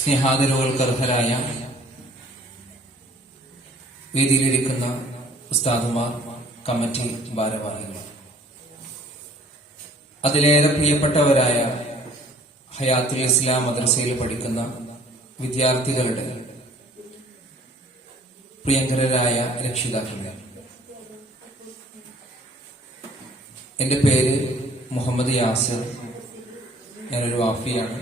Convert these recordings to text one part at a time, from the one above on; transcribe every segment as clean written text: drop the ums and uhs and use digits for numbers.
സ്നേഹാദരവുകൾക്കർഹരായ വേദിയിലിരിക്കുന്ന ഉസ്താദുമാർ, കമ്മിറ്റി ഭാരവാഹികൾ, അതിലേറെ പ്രിയപ്പെട്ടവരായ ഹയാത്തുൽ ഇസ്ലാം മദ്രസയിൽ പഠിക്കുന്ന വിദ്യാർത്ഥികളുടെ പ്രിയങ്കരരായ രക്ഷിതാക്കളെ, എന്റെ പേര് മുഹമ്മദ് യാസിർ. ഞാനൊരു വാഫിയാണ്.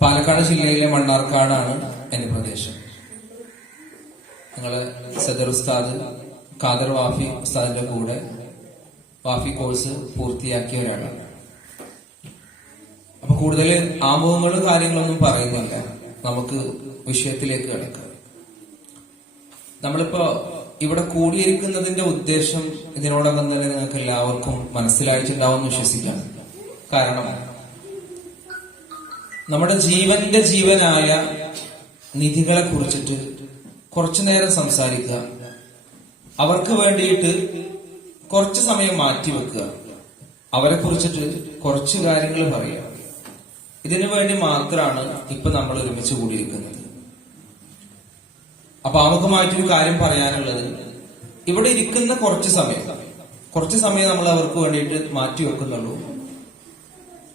പാലക്കാട് ജില്ലയിലെ മണ്ണാർക്കാടാണ് എന്റെ പ്രദേശം. ഞങ്ങള് സദർ ഉസ്താദ് ഖാദർ വാഫി ഉസ്താദിന്റെ കൂടെ വാഫി കോഴ്സ് പൂർത്തിയാക്കിയ ഒരാളാണ്. അപ്പൊ കൂടുതൽ ആമുഖങ്ങളും കാര്യങ്ങളൊന്നും പറയുന്നില്ല, നമുക്ക് വിഷയത്തിലേക്ക് കിടക്കാം. നമ്മളിപ്പോ ഇവിടെ കൂടിയിരിക്കുന്നതിന്റെ ഉദ്ദേശം ഇതിനോടകം തന്നെ നിങ്ങൾക്ക് എല്ലാവർക്കും മനസ്സിലായിട്ടുണ്ടാവും എന്ന് വിശ്വസിക്കാം. കാരണം നമ്മുടെ ജീവന്റെ ജീവനായ നിധികളെ കുറിച്ചിട്ട് കുറച്ചു നേരം സംസാരിക്കുക, അവർക്ക് വേണ്ടിയിട്ട് കുറച്ചു സമയം മാറ്റിവെക്കുക, അവരെ കുറിച്ചിട്ട് കുറച്ചു കാര്യങ്ങൾ പറയുക. ഇതിനു വേണ്ടി മാത്രമാണ് ഇപ്പൊ നമ്മൾ ഒരുമിച്ച് കൂടിയിരിക്കുന്നത്. അപ്പൊ ആമുഖമായിട്ടൊരു കാര്യം പറയാനുള്ളത്, ഇവിടെ ഇരിക്കുന്ന കുറച്ചു സമയം നമ്മൾ അവർക്ക് വേണ്ടിയിട്ട് മാറ്റിവെക്കുന്നുള്ളൂ.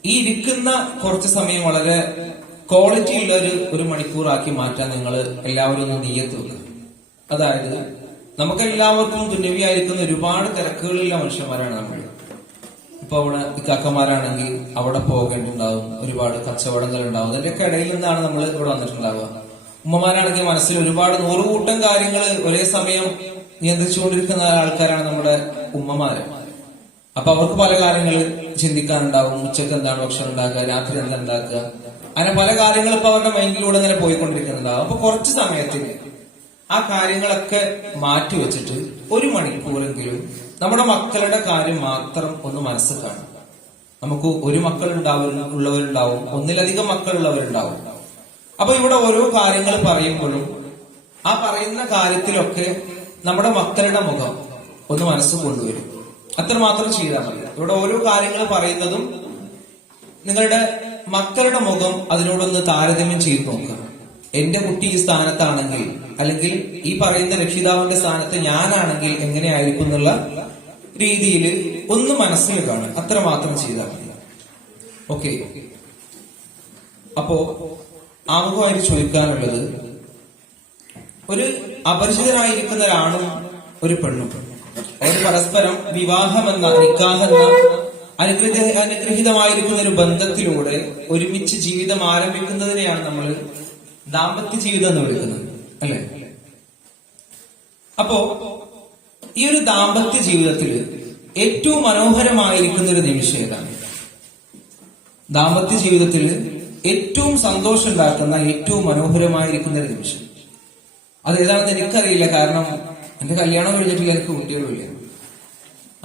ഈ ഇരിക്കുന്ന കുറച്ച് സമയം വളരെ ക്വാളിറ്റി ഉള്ള ഒരു മണിക്കൂറാക്കി മാറ്റാൻ നിങ്ങൾ എല്ലാവരും ഒന്ന് നിയ്യത്ത് വെക്കുക. അതായത് നമുക്കെല്ലാവർക്കും ദുന്യവിയായിരിക്കുന്ന ഒരുപാട് തിരക്കുകളുള്ള മനുഷ്യന്മാരാണ് നമ്മൾ. ഇപ്പൊ അവിടെ ഇക്കാക്കന്മാരാണെങ്കിൽ അവിടെ പോകേണ്ടിണ്ടാവും, ഒരുപാട് കച്ചവടങ്ങൾ ഉണ്ടാവും. അതിന്റെയൊക്കെ ഇടയിൽ നിന്നാണ് നമ്മൾ ഇവിടെ വന്നിട്ടുണ്ടാവുക. ഉമ്മമാരാണെങ്കിൽ മനസ്സിൽ ഒരുപാട് നൂറുകൂട്ടം കാര്യങ്ങൾ ഒരേ സമയം നിയന്ത്രിച്ചുകൊണ്ടിരിക്കുന്ന ആൾക്കാരാണ് നമ്മുടെ ഉമ്മമാര്. അപ്പൊ അവർക്ക് പല കാര്യങ്ങൾ ചിന്തിക്കാനുണ്ടാവും. ഉച്ചക്ക് എന്താണ് ഭക്ഷണം ഉണ്ടാക്കുക, രാത്രി എന്താ ഉണ്ടാക്കുക, അങ്ങനെ പല കാര്യങ്ങൾ ഇപ്പൊ അവരുടെ മൈൻഡിലൂടെ ഇങ്ങനെ പോയിക്കൊണ്ടിരിക്കുന്നുണ്ടാവും. അപ്പൊ കുറച്ച് സമയത്തിന് ആ കാര്യങ്ങളൊക്കെ മാറ്റിവെച്ചിട്ട് ഒരു മണിക്കൂറെങ്കിലും നമ്മുടെ മക്കളുടെ കാര്യം മാത്രം ഒന്ന് മനസ്സിൽ കാണും. നമുക്ക് ഒരു മക്കൾ ഉള്ളവരുണ്ടാവും, ഒന്നിലധികം മക്കളുള്ളവരുണ്ടാവും. അപ്പൊ ഇവിടെ ഓരോ കാര്യങ്ങൾ പറയുമ്പോഴും ആ പറയുന്ന കാര്യത്തിലൊക്കെ നമ്മുടെ മക്കളുടെ മുഖം ഒന്ന് മനസ്സിൽ കൊണ്ടുവരും. അത്രമാത്രം ചെയ്താൽ മതി. ഇവിടെ ഓരോ കാര്യങ്ങൾ പറയുന്നതും നിങ്ങളുടെ മക്കളുടെ മുഖം അതിനോടൊന്ന് താരതമ്യം ചെയ്ത് നോക്കുക. എന്റെ കുട്ടി ഈ സ്ഥാനത്താണെങ്കിൽ, അല്ലെങ്കിൽ ഈ പറയുന്ന രക്ഷിതാവിന്റെ സ്ഥാനത്ത് ഞാനാണെങ്കിൽ എങ്ങനെയായിരിക്കും എന്നുള്ള രീതിയിൽ ഒന്ന് മനസ്സിൽ കാണുക. അത്രമാത്രം ചെയ്താൽ മതി. ഓക്കെ. അപ്പോ ആമുഖമായിട്ട് ചോദിക്കാനുള്ളത്, ഒരു അപരിചിതരായിരിക്കുന്ന ഒരാണും ഒരു പെണ്ണും അവർ പരസ്പരം വിവാഹമെന്ന നിക്കാഹെന്ന അനുഗ്രഹീതമായിരിക്കുന്ന ഒരു ബന്ധത്തിലൂടെ ഒരുമിച്ച് ജീവിതം ആരംഭിക്കുന്നതിനെയാണ് നമ്മൾ ദാമ്പത്യ ജീവിതം എന്ന് വിളിക്കുന്നത്, അല്ലെ? അപ്പോ ഈ ഒരു ദാമ്പത്യ ജീവിതത്തിൽ ഏറ്റവും മനോഹരമായിരിക്കുന്ന ഒരു നിമിഷം ഏതാണ്? ദാമ്പത്യ ജീവിതത്തിൽ ഏറ്റവും സന്തോഷം ഉണ്ടാക്കുന്ന, ഏറ്റവും മനോഹരമായിരിക്കുന്ന ഒരു നിമിഷം അതേതാണെന്ന് എനിക്കറിയില്ല. കാരണം എന്റെ കല്യാണം കഴിഞ്ഞിട്ടില്ല, എനിക്ക് കുട്ടികളുമില്ല.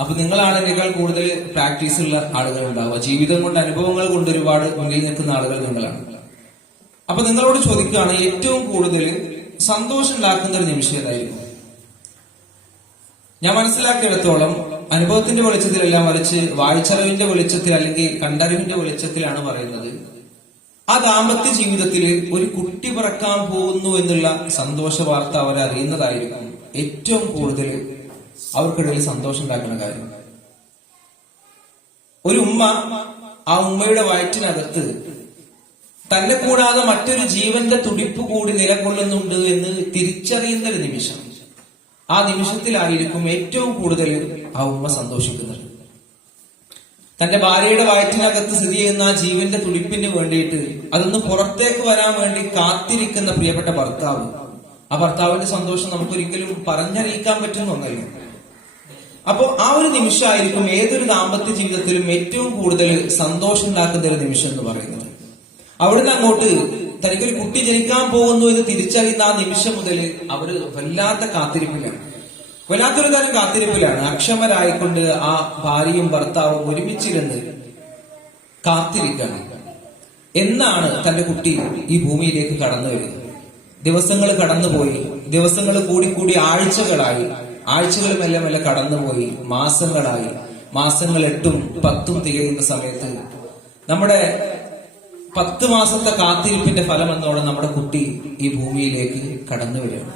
അപ്പൊ നിങ്ങളാണ് എന്നേക്കാൾ കൂടുതൽ പ്രാക്ടീസ് ഉള്ള ആളുകൾ ഉണ്ടാവുക. ജീവിതം കൊണ്ട്, അനുഭവങ്ങൾ കൊണ്ട് ഒരുപാട് മുന്നിൽ നിൽക്കുന്ന ആളുകൾ നിങ്ങളാണ്. അപ്പൊ നിങ്ങളോട് ചോദിക്കുകയാണ്, ഏറ്റവും കൂടുതൽ സന്തോഷം ഉണ്ടാക്കുന്ന ഒരു നിമിഷം ഏതായിരിക്കും? ഞാൻ മനസ്സിലാക്കിയെടുത്തോളം അനുഭവത്തിന്റെ വെളിച്ചത്തിലല്ല, മറിച്ച് വായിച്ചറിവിന്റെ വെളിച്ചത്തിൽ അല്ലെങ്കിൽ കണ്ടറിവിന്റെ വെളിച്ചത്തിലാണ് പറയുന്നത്. ആ ദാമ്പത്യ ജീവിതത്തിൽ ഒരു കുട്ടി പിറക്കാൻ പോകുന്നു എന്നുള്ള സന്തോഷ വാർത്ത അവരറിയുന്നതായിരിക്കും ഏറ്റവും കൂടുതൽ അവർക്കിടയിൽ സന്തോഷം ഉണ്ടാക്കുന്ന കാര്യം. ഒരു ഉമ്മ ആ ഉമ്മയുടെ വയറ്റിനകത്ത് തന്നെ കൂടാതെ മറ്റൊരു ജീവന്റെ തുടിപ്പ് കൂടി നിലകൊള്ളുന്നുണ്ട് എന്ന് തിരിച്ചറിയുന്ന ഒരു നിമിഷം, ആ നിമിഷത്തിലായിരിക്കും ഏറ്റവും കൂടുതൽ ആ ഉമ്മ സന്തോഷിക്കുന്നത്. തന്റെ ഭാര്യയുടെ വയറ്റിനകത്ത് സ്ഥിതി ചെയ്യുന്ന ആ ജീവന്റെ തുടിപ്പിന് വേണ്ടിയിട്ട് അതൊന്ന് പുറത്തേക്ക് വരാൻ വേണ്ടി കാത്തിരിക്കുന്ന പ്രിയപ്പെട്ട ഭർത്താവ്, ആ ഭർത്താവിന്റെ സന്തോഷം നമുക്കൊരിക്കലും പറഞ്ഞറിയിക്കാൻ പറ്റുന്ന ഒന്നല്ല. അപ്പോ ആ ഒരു നിമിഷമായിരിക്കും ഏതൊരു ദാമ്പത്യ ജീവിതത്തിലും ഏറ്റവും കൂടുതൽ സന്തോഷം ഉണ്ടാക്കുന്ന ഒരു നിമിഷം എന്ന് പറയുന്നത്. അവിടുന്ന് അങ്ങോട്ട് തനിക്കൊരു കുട്ടി ജനിക്കാൻ പോകുന്നു എന്ന് തിരിച്ചറിയുന്ന ആ നിമിഷം മുതൽ അവര് വല്ലാത്ത കാത്തിരിപ്പിലാണ്, വല്ലാത്തൊരു കാര്യം കാത്തിരിപ്പിലാണ്. അക്ഷമരായിക്കൊണ്ട് ആ ഭാര്യയും ഭർത്താവും ഒരുമിച്ചിരുന്ന് കാത്തിരിക്കണം. എന്നാണ് തന്റെ കുട്ടി ഈ ഭൂമിയിലേക്ക് കടന്നു വരുന്നത്? ദിവസങ്ങൾ കടന്നുപോയി, ദിവസങ്ങൾ കൂടിക്കൂടി ആഴ്ചകളായി, ആഴ്ചകൾ മെല്ലെ മെല്ലെ കടന്നുപോയി, മാസങ്ങളായി. മാസങ്ങൾ 8ഉം 10ഉം തികയുന്ന സമയത്ത് നമ്മുടെ 10 മാസത്തെ കാത്തിരിപ്പിന്റെ ഫലം എന്നോടെ നമ്മുടെ കുട്ടി ഈ ഭൂമിയിലേക്ക് കടന്നു വരികയാണ്.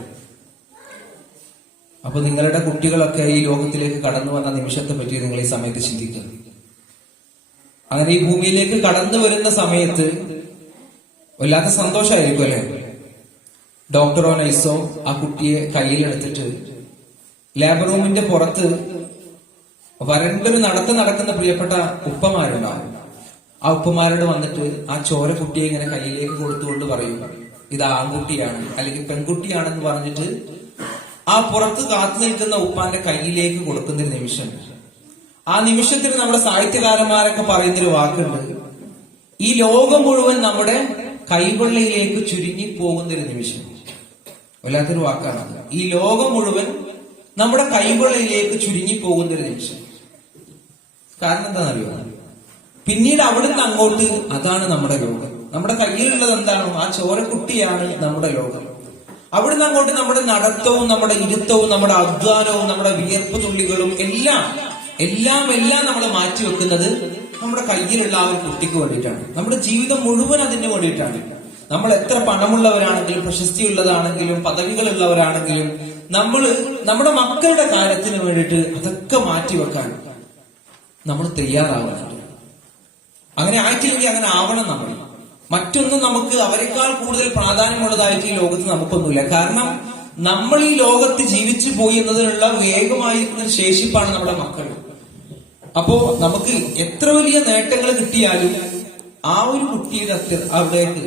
അപ്പൊ നിങ്ങളുടെ കുട്ടികളൊക്കെ ഈ ലോകത്തിലേക്ക് കടന്നു വന്ന നിമിഷത്തെ പറ്റി നിങ്ങൾ ഈ സമയത്ത് ചിന്തിക്കുക. അങ്ങനെ ഈ ഭൂമിയിലേക്ക് കടന്നു വരുന്ന സമയത്ത് വല്ലാത്ത സന്തോഷമായിരിക്കും അല്ലെ? ഡോക്ടറോ നൈസോ ആ കുട്ടിയെ കയ്യിലെടുത്തിട്ട് ലാബ് റൂമിന്റെ പുറത്ത് വരണ്ടൊരു നടക്കുന്ന പ്രിയപ്പെട്ട ഉപ്പമാരുണ്ടാവും. ആ ഉപ്പമാരോട് വന്നിട്ട് ആ ചോര കുട്ടിയെ ഇങ്ങനെ കയ്യിലേക്ക് കൊടുത്തുകൊണ്ട് പറയും, ഇത് ആൺകുട്ടിയാണ് അല്ലെങ്കിൽ പെൺകുട്ടിയാണെന്ന് പറഞ്ഞിട്ട് ആ പുറത്ത് കാത്തു നിൽക്കുന്ന ഉപ്പാന്റെ കയ്യിലേക്ക് കൊടുക്കുന്നൊരു നിമിഷം. ആ നിമിഷത്തിൽ നമ്മുടെ സാഹിത്യകാരന്മാരൊക്കെ പറയുന്നൊരു വാക്കുണ്ട്, ഈ ലോകം മുഴുവൻ നമ്മുടെ കൈവെള്ളയിലേക്ക് ചുരുങ്ങി പോകുന്നൊരു നിമിഷം. വല്ലാത്തൊരു വാക്കാണ്. ഈ ലോകം മുഴുവൻ നമ്മുടെ കൈവെള്ളയിലേക്ക് ചുരുങ്ങി പോകുന്നൊരു നിമിഷം. കാരണം എന്താണെന്നറിയോ? പിന്നീട് അവിടുന്ന് അങ്ങോട്ട് അതാണ് നമ്മുടെ ലോകം. നമ്മുടെ കയ്യിലുള്ളത് എന്താണോ ആ ചോരക്കുട്ടിയാണ് നമ്മുടെ ലോകം. അവിടുന്ന് അങ്ങോട്ട് നമ്മുടെ നടത്തവും നമ്മുടെ ഇരുത്തവും നമ്മുടെ അധ്വാനവും നമ്മുടെ വിയർപ്പ് തുള്ളികളും എല്ലാം നമ്മൾ മാറ്റിവെക്കുന്നത് നമ്മുടെ കയ്യിലുള്ള ആ ഒരു കുട്ടിക്ക് വേണ്ടിയിട്ടാണ്. നമ്മുടെ ജീവിതം മുഴുവൻ അതിന് വേണ്ടിയിട്ടാണ്. നമ്മൾ എത്ര പണമുള്ളവരാണെങ്കിലും പ്രശസ്തിയുള്ളതാണെങ്കിലും പദവികളുള്ളവരാണെങ്കിലും നമ്മുടെ മക്കളുടെ കാര്യത്തിന് വേണ്ടിയിട്ട് അതൊക്കെ മാറ്റിവെക്കാൻ നമ്മൾ തയ്യാറാവുന്നുണ്ട്. അങ്ങനെ ആയിട്ടില്ലെങ്കിൽ അങ്ങനെ ആവണം നമ്മൾ. മറ്റൊന്നും നമുക്ക് അവരെക്കാൾ കൂടുതൽ പ്രാധാന്യമുള്ളതായിട്ട് ഈ ലോകത്ത് നമുക്കൊന്നുമില്ല. കാരണം നമ്മൾ ഈ ലോകത്ത് ജീവിച്ചു പോയി എന്നതിനുള്ള വേഗമായിരിക്കുന്ന ശേഷിപ്പാണ് നമ്മുടെ മക്കൾ. അപ്പോ നമുക്ക് എത്ര വലിയ നേട്ടങ്ങൾ കിട്ടിയാലും ആ ഒരു കുട്ടിയുടെ അവിടേക്ക്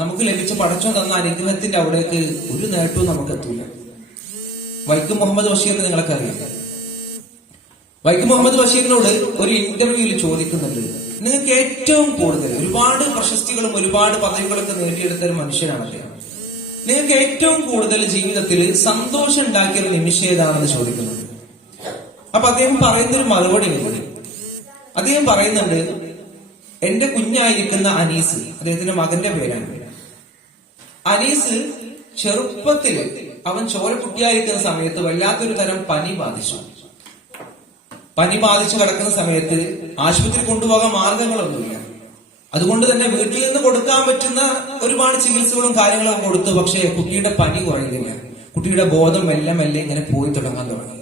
നമുക്ക് ലഭിച്ച പടച്ചോൻ തന്ന അനുഗ്രഹത്തിന്റെ അവിടേക്ക് ഒരു നേട്ടവും നമുക്ക് എത്തൂല. വൈക്കം മുഹമ്മദ് ബഷീറിനെ നിങ്ങളൊക്കെ അറിയാം. വൈക്കം മുഹമ്മദ് ബഷീറിനോട് ഒരു ഇന്റർവ്യൂവിൽ ചോദിക്കുന്നുണ്ട്, നിങ്ങൾക്ക് ഏറ്റവും കൂടുതൽ ഒരുപാട് പ്രശസ്തികളും ഒരുപാട് പദവികളൊക്കെ നേടിയെടുത്ത ഒരു മനുഷ്യനാണ് അദ്ദേഹം. നിങ്ങൾക്ക് ഏറ്റവും കൂടുതൽ ജീവിതത്തിൽ സന്തോഷം ഉണ്ടാക്കിയ ഒരു നിമിഷം ഏതാണെന്ന് ചോദിക്കുന്നുണ്ട്. അപ്പൊ അദ്ദേഹം പറയുന്നൊരു മറുപടി ഉണ്ട്. അദ്ദേഹം പറയുന്നുണ്ട്, എന്റെ കുഞ്ഞായിരിക്കുന്ന അനീസ്, അദ്ദേഹത്തിന്റെ മകന്റെ പേരാണ് അനീസ്, ചെറുപ്പത്തില് അവൻ ചോരക്കുട്ടിയായിരിക്കുന്ന സമയത്ത് വല്ലാത്തൊരു തരം പനി ബാധിച്ചു കിടക്കുന്ന സമയത്ത് ആശുപത്രി കൊണ്ടുപോകാൻ മാർഗങ്ങളൊന്നുമില്ല. അതുകൊണ്ട് തന്നെ വീട്ടിൽ നിന്ന് കൊടുക്കാൻ പറ്റുന്ന ഒരുപാട് ചികിത്സകളും കാര്യങ്ങളൊക്കെ കൊടുത്തു. പക്ഷേ കുട്ടിയുടെ പനി കുറയുന്നില്ല. കുട്ടിയുടെ ബോധം മെല്ലെ മെല്ലെ ഇങ്ങനെ പോയി തുടങ്ങാൻ തുടങ്ങി.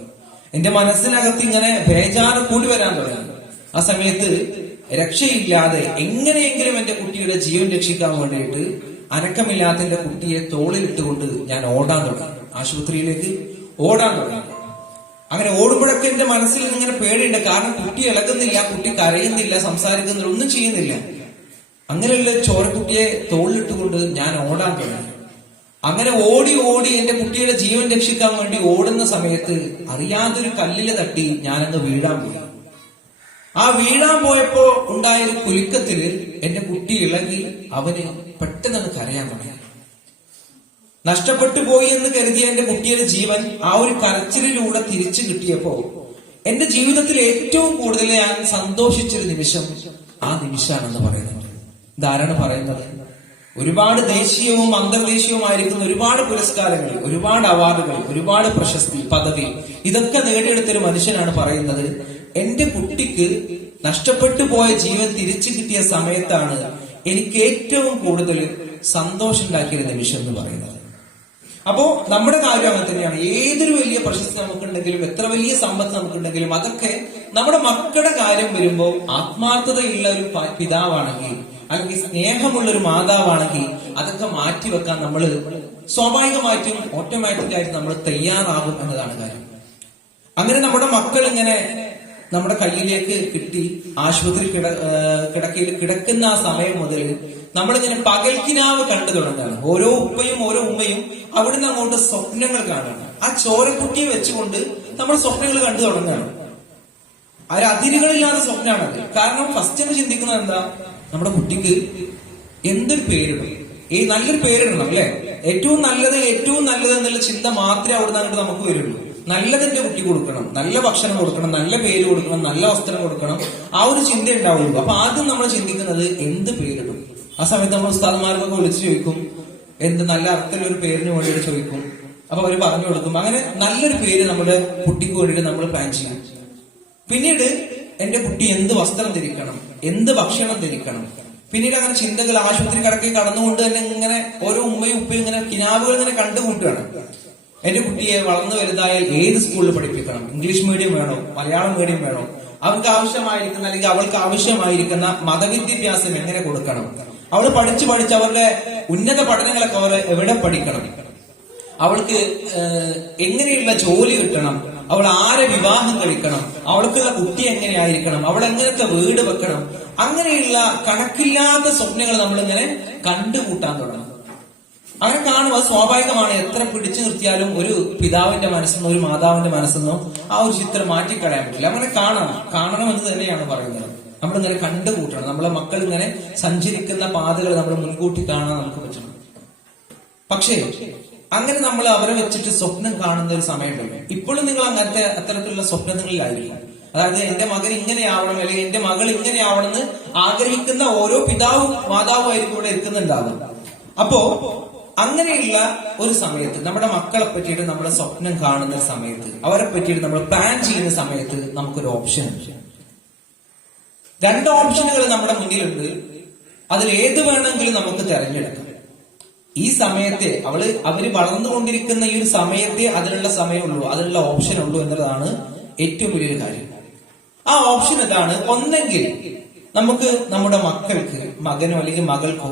എന്റെ മനസ്സിനകത്ത് ഇങ്ങനെ ബേജാറ് കൂടി വരാൻ തുടങ്ങി. ആ സമയത്ത് രക്ഷയില്ലാതെ എങ്ങനെയെങ്കിലും എന്റെ കുട്ടിയുടെ ജീവൻ രക്ഷിക്കാൻ വേണ്ടിയിട്ട് അനക്കമില്ലാത്ത എന്റെ കുട്ടിയെ തോളിലിട്ടുകൊണ്ട് ഞാൻ ഓടാൻ തുടങ്ങി. ആശുപത്രിയിലേക്ക് ഓടാൻ തുടങ്ങി. അങ്ങനെ ഓടുമ്പോഴൊക്കെ എന്റെ മനസ്സിൽ ഇങ്ങനെ പേടിയുണ്ട്. കാരണം കുട്ടി ഇളകുന്നില്ല, കുട്ടി കരയുന്നില്ല, സംസാരിക്കുന്നില്ല, ഒന്നും ചെയ്യുന്നില്ല. അങ്ങനെയുള്ള ചോരക്കുട്ടിയെ തോളിലിട്ടുകൊണ്ട് ഞാൻ ഓടാൻ തുടങ്ങി. അങ്ങനെ ഓടി എന്റെ കുട്ടിയുടെ ജീവൻ രക്ഷിക്കാൻ വേണ്ടി ഓടുന്ന സമയത്ത് അറിയാതൊരു കല്ലില് തട്ടി ഞാനങ്ങ് വീഴാൻ പോയി. ആ വീഴാൻ പോയപ്പോ ഉണ്ടായൊരു കുലുക്കത്തില് എന്റെ കുട്ടി ഇളകി അവന് പെട്ടെന്ന് കരയാൻ തുടങ്ങി. നഷ്ടപ്പെട്ടു പോയി എന്ന് കരുതിയ എന്റെ കുട്ടിയുടെ ജീവൻ ആ ഒരു കരച്ചിലൂടെ തിരിച്ചു കിട്ടിയപ്പോ എന്റെ ജീവിതത്തിൽ ഏറ്റവും കൂടുതൽ ഞാൻ സന്തോഷിച്ചൊരു നിമിഷം ആ നിമിഷമാണെന്ന് പറയുന്നത്. ഇതാരാണ് പറയുന്നത്? ഒരുപാട് ദേശീയവും അന്തർദേശീയവുമായിരിക്കുന്ന ഒരുപാട് പുരസ്കാരങ്ങൾ, ഒരുപാട് അവാർഡുകൾ, ഒരുപാട് പ്രശസ്തി, പദവി ഇതൊക്കെ നേടിയെടുത്തൊരു മനുഷ്യനാണ് പറയുന്നത്, എന്റെ കുട്ടിക്ക് നഷ്ടപ്പെട്ടു പോയ ജീവൻ തിരിച്ചു കിട്ടിയ സമയത്താണ് എനിക്ക് ഏറ്റവും കൂടുതൽ സന്തോഷം ഉണ്ടാക്കിയ നിമിഷം എന്ന് പറയുന്നത്. അപ്പോ നമ്മുടെ കാര്യം അങ്ങനെ തന്നെയാണ്. ഏതൊരു വലിയ പ്രശസ്തി നമുക്കുണ്ടെങ്കിലും എത്ര വലിയ സമ്പത്ത് നമുക്കുണ്ടെങ്കിലും അതൊക്കെ നമ്മുടെ മക്കളുടെ കാര്യം വരുമ്പോ ആത്മാർത്ഥതയുള്ള ഒരു പിതാവാണെങ്കിൽ അല്ലെങ്കിൽ സ്നേഹമുള്ള ഒരു മാതാവാണെങ്കിൽ അതൊക്കെ മാറ്റിവെക്കാൻ നമ്മൾ സ്വാഭാവികമായിട്ടും ഓട്ടോമാറ്റിക്കായിട്ട് നമ്മൾ തയ്യാറാകും എന്നതാണ് കാര്യം. അങ്ങനെ നമ്മുടെ മക്കൾ ഇങ്ങനെ നമ്മുടെ കയ്യിലേക്ക് കിട്ടി ആശുപത്രി കിടക്കയിൽ കിടക്കുന്ന ആ സമയം മുതൽ നമ്മളിങ്ങനെ പകൽക്കിനാവ് കണ്ടു തുടങ്ങുകയാണ്. ഓരോ ഉപ്പയും ഓരോ ഉമ്മയും അവിടുന്ന് അങ്ങോട്ട് സ്വപ്നങ്ങൾ കാണുകയാണ്. ആ ചോരക്കുട്ടിയെ വെച്ചുകൊണ്ട് നമ്മൾ സ്വപ്നങ്ങൾ കണ്ടു തുടങ്ങുകയാണ്. ആ ഒരു അതിരുകളില്ലാത്ത സ്വപ്നമാണത്. കാരണം ഫസ്റ്റ് എന്ന് ചിന്തിക്കുന്നത് എന്താ, നമ്മുടെ കുട്ടിക്ക് എന്തൊരു പേരിടും, നല്ലൊരു പേരിടണം അല്ലെ. ഏറ്റവും നല്ലത് എന്നുള്ള ചിന്ത മാത്രമേ അവിടുന്ന് അങ്ങോട്ട് നമുക്ക് വരുള്ളൂ. നല്ലതിന്റെ കുട്ടി കൊടുക്കണം, നല്ല ഭക്ഷണം കൊടുക്കണം, നല്ല പേര് കൊടുക്കണം, നല്ല വസ്ത്രം കൊടുക്കണം, ആ ഒരു ചിന്ത ഉണ്ടാവുള്ളൂ. അപ്പൊ ആദ്യം നമ്മൾ ചിന്തിക്കുന്നത് എന്ത് പേരിടും. ആ സമയത്ത് നമ്മൾ ഉസ്താദന്മാർക്കൊക്കെ വിളിച്ചു ചോദിക്കും, എന്ത് നല്ല അർത്ഥമുള്ള ഒരു പേരിന് വേണ്ടിയിട്ട് ചോദിക്കും. അപ്പൊ അവര് പറഞ്ഞു കൊടുക്കും. അങ്ങനെ നല്ലൊരു പേര് നമ്മുടെ കുട്ടിക്ക് വേണ്ടിയിട്ട് നമ്മൾ പ്ലാൻ ചെയ്യും. പിന്നീട് എന്റെ കുട്ടി എന്ത് വസ്ത്രം ധരിക്കണം, എന്ത് ഭക്ഷണം ധരിക്കണം, പിന്നീട് അങ്ങനെ ചിന്തകൾ ആശുപത്രി കിടക്കി കടന്നുകൊണ്ട് തന്നെ ഇങ്ങനെ ഓരോ ഉമ്മയും ഉപ്പയും ഇങ്ങനെ കിനാവുകൾ ഇങ്ങനെ കണ്ടുകൂട്ടുകയാണ്. എന്റെ കുട്ടിയെ വളർന്നു വലുതായാൽ ഏത് സ്കൂളിൽ പഠിപ്പിക്കണം, ഇംഗ്ലീഷ് മീഡിയം വേണോ, മലയാളം മീഡിയം വേണോ, അവർക്ക് ആവശ്യമായിരിക്കുന്ന അല്ലെങ്കിൽ അവൾക്ക് ആവശ്യമായിരിക്കുന്ന മതവിദ്യാഭ്യാസം എങ്ങനെ കൊടുക്കണം, അവൾ പഠിച്ച് അവരുടെ ഉന്നത പഠനങ്ങളൊക്കെ അവർ എവിടെ പഠിക്കണം, അവൾക്ക് എങ്ങനെയുള്ള ജോലി കിട്ടണം, അവൾ ആരെ വിവാഹം കഴിക്കണം, അവൾക്കുള്ള കുട്ടി എങ്ങനെയായിരിക്കണം, അവൾ എങ്ങനത്തെ വീട് വെക്കണം, അങ്ങനെയുള്ള കണക്കില്ലാത്ത സ്വപ്നങ്ങൾ നമ്മളിങ്ങനെ കണ്ടുകൂട്ടാൻ തുടങ്ങും. അങ്ങനെ കാണും. അത് സ്വാഭാവികമാണ്. എത്ര പിടിച്ചു നിർത്തിയാലും ഒരു പിതാവിന്റെ മനസ്സെന്നോ ഒരു മാതാവിന്റെ മനസ്സെന്നോ ആ ഒരു ചിത്രം മാറ്റിക്കളയാൻ പറ്റില്ല. അങ്ങനെ കാണണമെന്ന് തന്നെയാണ് പറയുന്നത്. നമ്മളിങ്ങനെ കണ്ടുകൂട്ടണം. നമ്മളെ മക്കൾ ഇങ്ങനെ സഞ്ചരിക്കുന്ന പാതകൾ നമ്മൾ മുൻകൂട്ടി കാണാൻ നമുക്ക് പറ്റണം. പക്ഷേ അങ്ങനെ നമ്മൾ അവരെ വെച്ചിട്ട് സ്വപ്നം കാണുന്ന ഒരു സമയമുണ്ടല്ലോ. ഇപ്പോഴും നിങ്ങൾ അങ്ങനത്തെ അത്തരത്തിലുള്ള സ്വപ്നങ്ങളിലായിരിക്കും. അതായത് എന്റെ മകൻ ഇങ്ങനെയാവണം അല്ലെങ്കിൽ എന്റെ മകൾ ഇങ്ങനെയാവണമെന്ന് ആഗ്രഹിക്കുന്ന ഓരോ പിതാവും മാതാവും ആയിരിക്കും ഇവിടെ ഇരിക്കുന്നുണ്ടാവും. അപ്പോ അങ്ങനെയുള്ള ഒരു സമയത്ത് നമ്മുടെ മക്കളെ പറ്റിയിട്ട് നമ്മുടെ സ്വപ്നം കാണുന്ന സമയത്ത്, അവരെ പറ്റിയിട്ട് നമ്മൾ പ്ലാൻ ചെയ്യുന്ന സമയത്ത് നമുക്കൊരു ഓപ്ഷൻ ഉണ്ട്. 2 ഓപ്ഷനുകൾ നമ്മുടെ മുന്നിലുണ്ട്. അതിൽ ഏത് വേണമെങ്കിലും നമുക്ക് തിരഞ്ഞെടുക്കാം. ഈ സമയത്തെ അവര് വളർന്നുകൊണ്ടിരിക്കുന്ന ഈ ഒരു സമയത്തെ അതിനുള്ള സമയമുള്ളൂ, അതിനുള്ള ഓപ്ഷൻ ഉള്ളൂ എന്നുള്ളതാണ് ഏറ്റവും വലിയൊരു കാര്യം. ആ ഓപ്ഷൻ ഇതാണ്. ഒന്നെങ്കിൽ നമുക്ക് നമ്മുടെ മക്കൾക്ക്, മകനോ അല്ലെങ്കിൽ മകൾക്കോ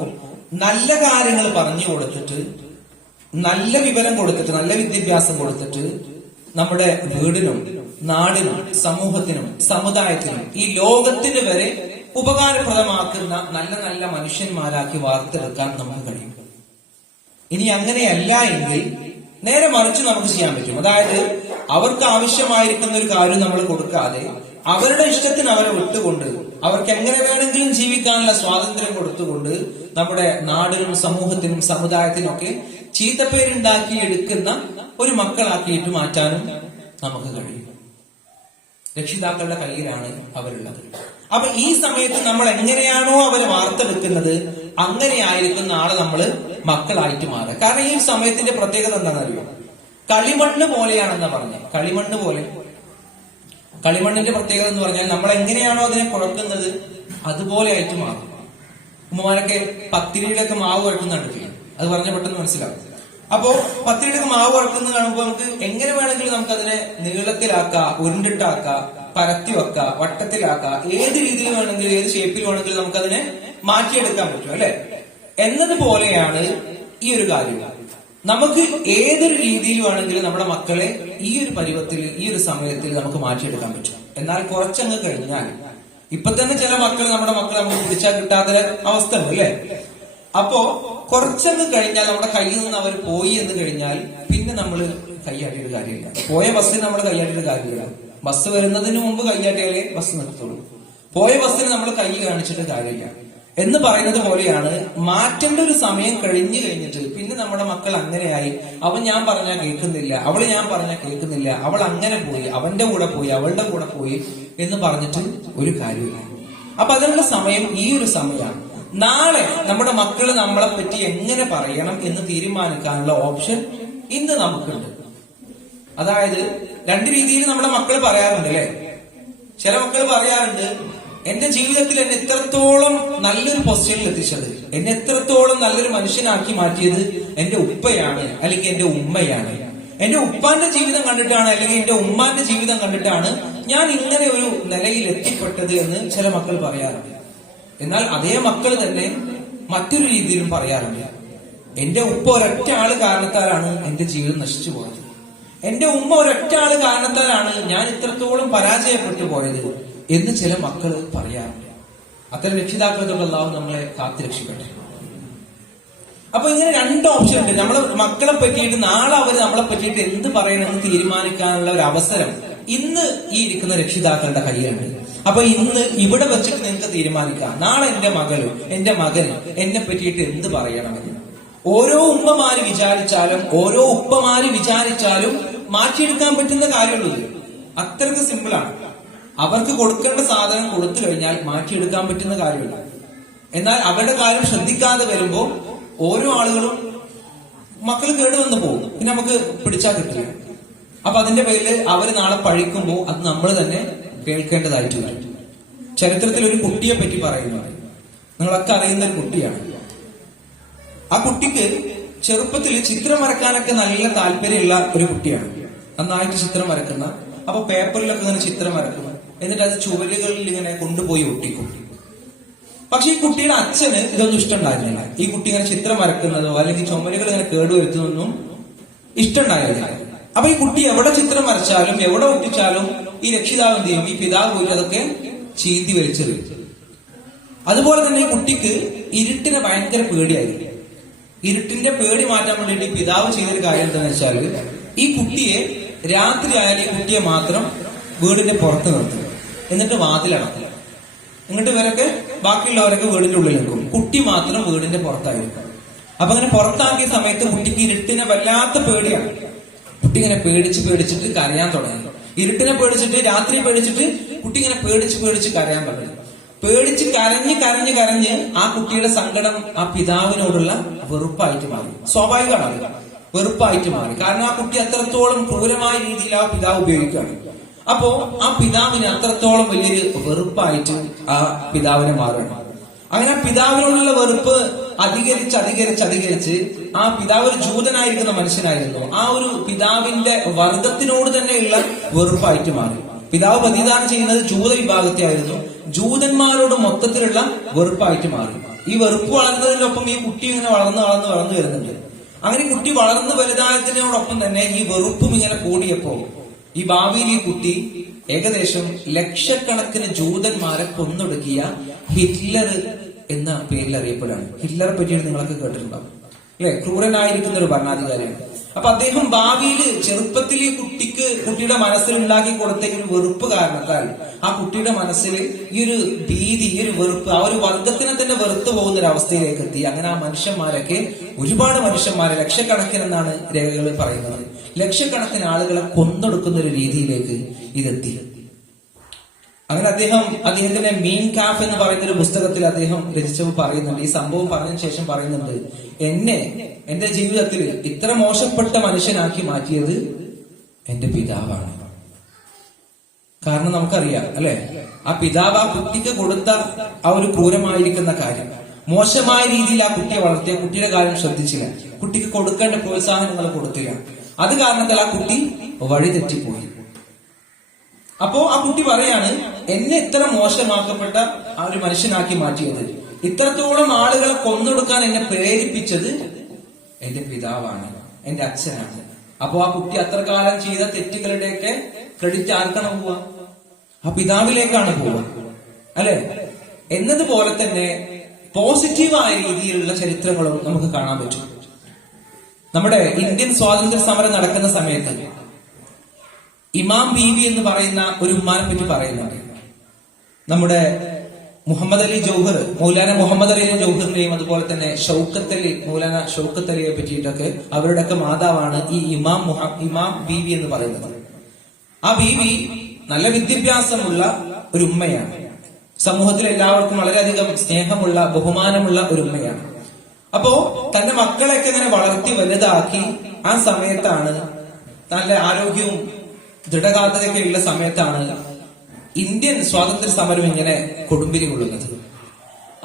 നല്ല കാര്യങ്ങൾ പറഞ്ഞു കൊടുത്തിട്ട്, നല്ല വിവരം കൊടുത്തിട്ട്, നല്ല വിദ്യാഭ്യാസം കൊടുത്തിട്ട് നമ്മുടെ വീടിനും നാടിനും സമൂഹത്തിനും സമുദായത്തിനും ഈ ലോകത്തിന് വരെ ഉപകാരപ്രദമാക്കുന്ന നല്ല നല്ല മനുഷ്യന്മാരാക്കി വാർത്തെടുക്കാൻ നമുക്ക് കഴിയും. ഇനി അങ്ങനെയല്ല എങ്കിൽ നേരെ മറിച്ച് നമുക്ക് ചെയ്യാൻ പറ്റും. അതായത് അവർക്ക് ആവശ്യമായിരിക്കുന്ന ഒരു കാര്യം നമ്മൾ കൊടുക്കാതെ അവരുടെ ഇഷ്ടത്തിന് അവരെ വിട്ടുകൊണ്ട് അവർക്ക് എങ്ങനെ വേണമെങ്കിലും ജീവിക്കാനുള്ള സ്വാതന്ത്ര്യം കൊടുത്തുകൊണ്ട് നമ്മുടെ നാടിനും സമൂഹത്തിനും സമുദായത്തിനും ഒക്കെ ചീത്തപ്പേരുണ്ടാക്കി എടുക്കുന്ന ഒരു മക്കളാക്കിയിട്ട് മാറ്റാനും നമുക്ക് കഴിയും. രക്ഷിതാക്കളുടെ കയ്യിലാണ് അവരുള്ളത്. അപ്പൊ ഈ സമയത്ത് നമ്മൾ എങ്ങനെയാണോ അവരെ വാർത്തെടുക്കുന്നത് അങ്ങനെയായിരിക്കും നാളെ നമ്മൾ മക്കളായിട്ട് മാറുക. കാരണം ഈ സമയത്തിന്റെ പ്രത്യേകത എന്താണെന്നറിയോ? കളിമണ്ണ് പോലെയാണെന്നാ പറഞ്ഞത്. കളിമണ്ണിന്റെ പ്രത്യേകത എന്ന് പറഞ്ഞാൽ നമ്മൾ എങ്ങനെയാണോ അതിനെ കുഴക്കുന്നത് അതുപോലെ ആയിട്ട് മാറും. ഉമ്മമാരൊക്കെ പത്തിരിയിലൊക്കെ മാവ് കുഴക്കുന്നുണ്ട്. അത് പറഞ്ഞ പെട്ടെന്ന് മനസ്സിലാവും. അപ്പോ പത്തിരിയിലൊക്കെ മാവ് കുഴക്കുന്നത് കാണുമ്പോൾ നമുക്ക് എങ്ങനെ വേണമെങ്കിലും നമുക്ക് അതിനെ നീളത്തിലാക്കാം, ഉരുണ്ടിട്ടാക്കാം, പരത്തി വെക്കാം, വട്ടത്തിലാക്കാം, ഏത് രീതിയിൽ വേണമെങ്കിലും ഏത് ഷേപ്പിൽ വേണമെങ്കിലും നമുക്കതിനെ മാറ്റിയെടുക്കാൻ പറ്റും, അല്ലെ? എന്നതുപോലെയാണ് ഈ ഒരു കാര്യം. നമുക്ക് ഏതൊരു രീതിയിൽ വേണമെങ്കിലും നമ്മുടെ മക്കളെ ഈ ഒരു പരുവത്തിൽ ഈ ഒരു സമയത്തിൽ നമുക്ക് മാറ്റിയെടുക്കാൻ പറ്റും. എന്നാൽ കുറച്ചങ്ങ് കഴിഞ്ഞാൽ, ഇപ്പൊ തന്നെ ചില നമ്മുടെ മക്കളെ നമുക്ക് പിടിച്ചാൽ കിട്ടാത്ത അവസ്ഥ ഉണ്ട്, അല്ലെ? അപ്പോ കുറച്ചങ്ങ് കഴിഞ്ഞാൽ നമ്മുടെ കയ്യിൽ നിന്ന് അവർ പോയി എന്ന് കഴിഞ്ഞാൽ പിന്നെ നമ്മൾ കൈയാട്ടിയൊരു കാര്യമില്ല. പോയ ബസ്സിന് നമ്മൾ കൈയാട്ടിയൊരു കാര്യമില്ല. ബസ് വരുന്നതിന് മുമ്പ് കൈയാട്ടിയാലേ ബസ് നിർത്തുള്ളൂ. പോയ ബസ്സിന് നമ്മൾ കൈ കാണിച്ചിട്ട് കാര്യമില്ല എന്ന് പറയുന്നത് പോലെയാണ്. മാറ്റേണ്ട ഒരു സമയം കഴിഞ്ഞിട്ട് പിന്നെ നമ്മുടെ മക്കൾ അങ്ങനെയായി, അവൻ ഞാൻ പറഞ്ഞാൽ കേൾക്കുന്നില്ല, അവള് ഞാൻ പറഞ്ഞാൽ കേൾക്കുന്നില്ല, അവൾ അങ്ങനെ പോയി, അവന്റെ കൂടെ പോയി, അവളുടെ കൂടെ പോയി എന്ന് പറഞ്ഞിട്ട് ഒരു കാര്യമില്ല. അപ്പൊ അതിനുള്ള സമയം ഈ ഒരു സമയമാണ്. നാളെ നമ്മുടെ മക്കള് നമ്മളെ പറ്റി എങ്ങനെ പറയണം എന്ന് തീരുമാനിക്കാനുള്ള ഓപ്ഷൻ ഇന്ന് നമുക്കുണ്ട്. അതായത് 2 രീതിയിൽ നമ്മുടെ മക്കൾ പറയാറുണ്ട്, അല്ലെ? ചില മക്കൾ പറയാറുണ്ട്, എന്റെ ജീവിതത്തിൽ എന്നെ എത്രത്തോളം നല്ലൊരു പൊസിഷനിൽ എത്തിച്ചത്, എന്നെ എത്രത്തോളം നല്ലൊരു മനുഷ്യനാക്കി മാറ്റിയത് എന്റെ ഉപ്പയാണ് അല്ലെങ്കിൽ എന്റെ ഉമ്മയാണ്. എന്റെ ഉപ്പാന്റെ ജീവിതം കണ്ടിട്ടാണ് അല്ലെങ്കിൽ എന്റെ ഉമ്മാന്റെ ജീവിതം കണ്ടിട്ടാണ് ഞാൻ ഇങ്ങനെ ഒരു നിലയിൽ എത്തിപ്പെട്ടത് എന്ന് ചില മക്കൾ പറയാറുണ്ട്. എന്നാൽ അതേ മക്കൾ തന്നെ മറ്റൊരു രീതിയിലും പറയാറുണ്ട്, എന്റെ ഉപ്പ ഒരൊറ്റ ആള് കാരണത്താലാണ് എന്റെ ജീവിതം നശിച്ചു പോയത്, എന്റെ ഉമ്മ ഒരൊറ്റ ആള് കാരണത്താലാണ് ഞാൻ ഇത്രത്തോളം പരാജയപ്പെട്ടു പോയത് എന്ന് ചില മക്കൾ പറയാറുണ്ട്. അത്തരം രക്ഷിതാക്കളോട് അല്ലാഹു നമ്മളെ കാത്തുരക്ഷിക്കട്ടെ. അപ്പൊ ഇങ്ങനെ 2 ഓപ്ഷൻ ഉണ്ട്. നമ്മളെ മക്കളെ പറ്റിയിട്ട് നാളെ അവര് നമ്മളെ പറ്റിയിട്ട് എന്ത് പറയണമെന്ന് തീരുമാനിക്കാനുള്ള ഒരു അവസരം ഇന്ന് ഈ ഇരിക്കുന്ന രക്ഷിതാക്കളുടെ കയ്യിലുണ്ട്. അപ്പൊ ഇന്ന് ഇവിടെ വെച്ചിട്ട് നിങ്ങൾക്ക് തീരുമാനിക്കാം, നാളെ എന്റെ മകള് എന്റെ മകന് എന്നെ പറ്റിയിട്ട് എന്ത് പറയണമെന്ന്. ഓരോ ഉമ്മമാര് വിചാരിച്ചാലും ഓരോ ഉപ്പമാര് വിചാരിച്ചാലും മാറ്റിയെടുക്കാൻ പറ്റുന്ന കാര്യമുള്ളത്. അത്രയ്ക്ക് സിമ്പിളാണ്. അവർക്ക് കൊടുക്കേണ്ട സാധനം കൊടുത്തു കഴിഞ്ഞാൽ മാറ്റിയെടുക്കാൻ പറ്റുന്ന കാര്യമില്ല. എന്നാൽ അവരുടെ കാര്യം ശ്രദ്ധിക്കാതെ വരുമ്പോ ഓരോ ആളുകളും മക്കൾ കേടുവന്ന് പോകും, പിന്നെ നമുക്ക് പിടിച്ചാൽ കിട്ടില്ല. അപ്പൊ അതിന്റെ പേരിൽ അവർ നാളെ പഴിക്കുമ്പോൾ അത് നമ്മൾ തന്നെ കേൾക്കേണ്ടതായിട്ട് വരും. ചരിത്രത്തിൽ ഒരു കുട്ടിയെ പറ്റി പറയുന്നുണ്ട്. നിങ്ങളൊക്കെ അറിയുന്ന ഒരു കുട്ടിയാണ്. ആ കുട്ടിക്ക് ചെറുപ്പത്തിൽ ചിത്രം വരക്കാനൊക്കെ നല്ല താല്പര്യമുള്ള ഒരു കുട്ടിയാണ്. നന്നായിട്ട് ചിത്രം വരക്കുന്ന. അപ്പൊ പേപ്പറിലൊക്കെ ഇങ്ങനെ ചിത്രം വരക്കുന്നു, എന്നിട്ട് അത് ചുവരുകളിൽ ഇങ്ങനെ കൊണ്ടുപോയി ഒട്ടിക്കും. പക്ഷെ ഈ കുട്ടിയുടെ അച്ഛന് ഇതൊന്നും ഇഷ്ടമുണ്ടായിരുന്നില്ല. ഈ കുട്ടി ഇങ്ങനെ ചിത്രം വരക്കുന്നതോ അല്ലെങ്കിൽ ചുമരുകൾ ഇങ്ങനെ കേടുവരുത്തുന്നതൊന്നും ഇഷ്ടമുണ്ടായിരുന്നില്ല. അപ്പൊ ഈ കുട്ടി എവിടെ ചിത്രം വരച്ചാലും എവിടെ ഒട്ടിച്ചാലും ഈ രക്ഷിതാവ് എന്ത് ചെയ്യും? ഈ പിതാവ് പോയി അതൊക്കെ ചീന്തി വലിച്ചെറിയും. അതുപോലെ തന്നെ ഈ കുട്ടിക്ക് ഇരുട്ടിനെ ഭയങ്കര പേടിയായിരുന്നു. ഇരുട്ടിന്റെ പേടി മാറ്റാൻ വേണ്ടിയിട്ട് ഈ പിതാവ് ചെയ്തൊരു കാര്യം എന്താണെന്ന് വെച്ചാൽ, ഈ കുട്ടിയെ രാത്രി ആയാലും ഈ കുട്ടിയെ മാത്രം വീടിന്റെ പുറത്ത് നിർത്തുക, എന്നിട്ട് വാതിലടക്കുക. എന്നിട്ട് ഇവരൊക്കെ ബാക്കിയുള്ളവരൊക്കെ വീടിന്റെ ഉള്ളിൽ നിൽക്കും, കുട്ടി മാത്രം വീടിന്റെ പുറത്തായിരിക്കും. അപ്പൊ അങ്ങനെ പുറത്താക്കിയ സമയത്ത് കുട്ടിക്ക് ഇരുട്ടിനെ വല്ലാത്ത പേടിയാണ്. കുട്ടി ഇങ്ങനെ പേടിച്ചിട്ട് കരയാൻ തുടങ്ങി. ഇരുട്ടിനെ പേടിച്ചിട്ട്, രാത്രി പേടിച്ചിട്ട് കുട്ടി ഇങ്ങനെ പേടിച്ച് കരയാൻ തുടങ്ങി. പേടിച്ച് കരഞ്ഞ് ആ കുട്ടിയുടെ സങ്കടം ആ പിതാവിനോടുള്ള വെറുപ്പായിട്ട് മാറി. സ്വാഭാവികമാണ്, വെറുപ്പായിട്ട് മാറി. കാരണം ആ കുട്ടി അത്രത്തോളം ക്രൂരമായ രീതിയിൽ ആ പിതാവ് ഉപയോഗിക്കുകയാണ്. അപ്പോ ആ പിതാവിന് അത്രത്തോളം വലിയൊരു വെറുപ്പായിട്ട് ആ പിതാവിനെ മാറുകയാണ്. അങ്ങനെ ആ പിതാവിനോടുള്ള വെറുപ്പ് അധികരിച്ച് ആ പിതാവ് ഒരു ജൂതനായിരിക്കുന്ന മനുഷ്യനായിരുന്നു. ആ ഒരു പിതാവിന്റെ വർഗത്തിനോട് തന്നെയുള്ള വെറുപ്പായിട്ട് മാറി. പിതാവ് പ്രതിദാനം ചെയ്യുന്നത് ജൂത വിഭാഗത്തെ ആയിരുന്നു. ജൂതന്മാരോട് മൊത്തത്തിലുള്ള വെറുപ്പായിട്ട് മാറി. ഈ വെറുപ്പ് വളർന്നതിനൊപ്പം ഈ കുട്ടി ഇങ്ങനെ വളർന്നു വരുന്നുണ്ട്. അങ്ങനെ കുട്ടി വളർന്നു വലുതായതിനോടൊപ്പം തന്നെ ഈ വെറുപ്പും ഇങ്ങനെ കൂടിയപ്പോ ഈ ഭാവിയിൽ ഈ കുട്ടി ഏകദേശം ലക്ഷക്കണക്കിന് ജൂതന്മാരെ കൊന്നൊടുക്കിയ ഹിറ്റ്ലർ എന്ന പേരിൽ അറിയപ്പെടാണ്. ഹിറ്റ്ലറെ പറ്റിയിട്ട് നിങ്ങളൊക്കെ കേട്ടിട്ടുണ്ടാവും അല്ലെ? ക്രൂരനായിരിക്കുന്ന ഒരു ഭരണാധികാരിയാണ്. അപ്പൊ അദ്ദേഹം ഭാവിയിൽ ചെറുപ്പത്തിൽ ഈ കുട്ടിയുടെ മനസ്സിൽ ഉണ്ടാക്കി കൊടുത്ത ഒരു വെറുപ്പ് കാരണത്താൽ ആ കുട്ടിയുടെ മനസ്സിൽ ഈ ഒരു ഭീതി, ഈ ഒരു വെറുപ്പ്, ആ ഒരു വർഗത്തിനെ തന്നെ വെറുത്തു പോകുന്ന ഒരു അവസ്ഥയിലേക്ക് എത്തി. അങ്ങനെ ആ മനുഷ്യന്മാരൊക്കെ, ഒരുപാട് മനുഷ്യന്മാരെ, ലക്ഷക്കണക്കിനെന്നാണ് രേഖകൾ പറയുന്നത്, ലക്ഷക്കണക്കിന് ആളുകളെ കൊന്നൊടുക്കുന്ന ഒരു രീതിയിലേക്ക് ഇതെത്തി. അങ്ങനെ അദ്ദേഹത്തിന്റെ മീൻ കാഫ് എന്ന് പറയുന്ന ഒരു പുസ്തകത്തിൽ അദ്ദേഹം രചിച്ചപ്പോൾ പറയുന്നുണ്ട്, ഈ സംഭവം പറഞ്ഞതിന് ശേഷം പറയുന്നുണ്ട്, എന്റെ ജീവിതത്തിൽ ഇത്ര മോശപ്പെട്ട മനുഷ്യനാക്കി മാറ്റിയത് എന്റെ പിതാവാണ്. കാരണം നമുക്കറിയാം അല്ലെ, ആ പിതാവ് ആ കുട്ടിക്ക് കൊടുത്ത ആ ഒരു ക്രൂരമായിരിക്കുന്ന കാര്യം, മോശമായ രീതിയിൽ ആ കുട്ടിയെ വളർത്തിയ, കുട്ടിയുടെ കാര്യം ശ്രദ്ധിച്ചില്ല, കുട്ടിക്ക് കൊടുക്കേണ്ട പ്രോത്സാഹനങ്ങൾ കൊടുത്തില്ല. അത് കാരണത്താൽ ആ കുട്ടി വഴി തെറ്റിപ്പോയി. അപ്പോ ആ കുട്ടി പറയാണ്, എന്നെ ഇത്ര മോശമാക്കപ്പെട്ട ആ ഒരു മനുഷ്യനാക്കി മാറ്റിയത്, ഇത്രത്തോളം ആളുകളെ കൊന്നൊടുക്കാൻ എന്നെ പ്രേരിപ്പിച്ചത് എന്റെ പിതാവാണ്, എന്റെ അച്ഛനാണ്. അപ്പോ ആ കുട്ടി അത്ര കാലം ചെയ്ത തെറ്റുകളുടെയൊക്കെ ക്രെഡിറ്റ് ആർക്കാണ് പോവുക? ആ പിതാവിലേക്കാണ് പോവുക അല്ലെ? എന്നതുപോലെ തന്നെ പോസിറ്റീവായ രീതിയിലുള്ള ചരിത്രങ്ങളും നമുക്ക് കാണാൻ പറ്റും. നമ്മുടെ ഇന്ത്യൻ സ്വാതന്ത്ര്യ സമരം നടക്കുന്ന സമയത്ത് ഇമാം ബീവി എന്ന് പറയുന്ന ഒരു ഉമ്മാനെ പറ്റി പറയുന്നുണ്ട്. നമ്മുടെ മുഹമ്മദ് അലി ജൗഹർ, മൗലാന മുഹമ്മദ് അലി ജൗഹറിന്റെയും അതുപോലെ തന്നെ മൗലാന ഷൗക്കത്ത് അലിയെ പറ്റിയിട്ടൊക്കെ അവരുടെയൊക്കെ മാതാവാണ് ഈ ഇമാം ബീവി എന്ന് പറയുന്നത്. ആ ബീവി നല്ല വിദ്യാഭ്യാസമുള്ള ഒരു ഉമ്മയാണ്. സമൂഹത്തിൽ എല്ലാവർക്കും വളരെയധികം സ്നേഹമുള്ള, ബഹുമാനമുള്ള ഒരു ഉമ്മയാണ്. അപ്പോ തന്റെ മക്കളെയൊക്കെ ഇങ്ങനെ വളർത്തി വലുതാക്കി ആ സമയത്താണ്, നല്ല ആരോഗ്യവും ദൃഢഗാത്രയൊക്കെ ഉള്ള സമയത്താണ് ഇന്ത്യൻ സ്വാതന്ത്ര്യ സമരം ഇങ്ങനെ കൊടുമ്പിരി കൊള്ളുന്നത്.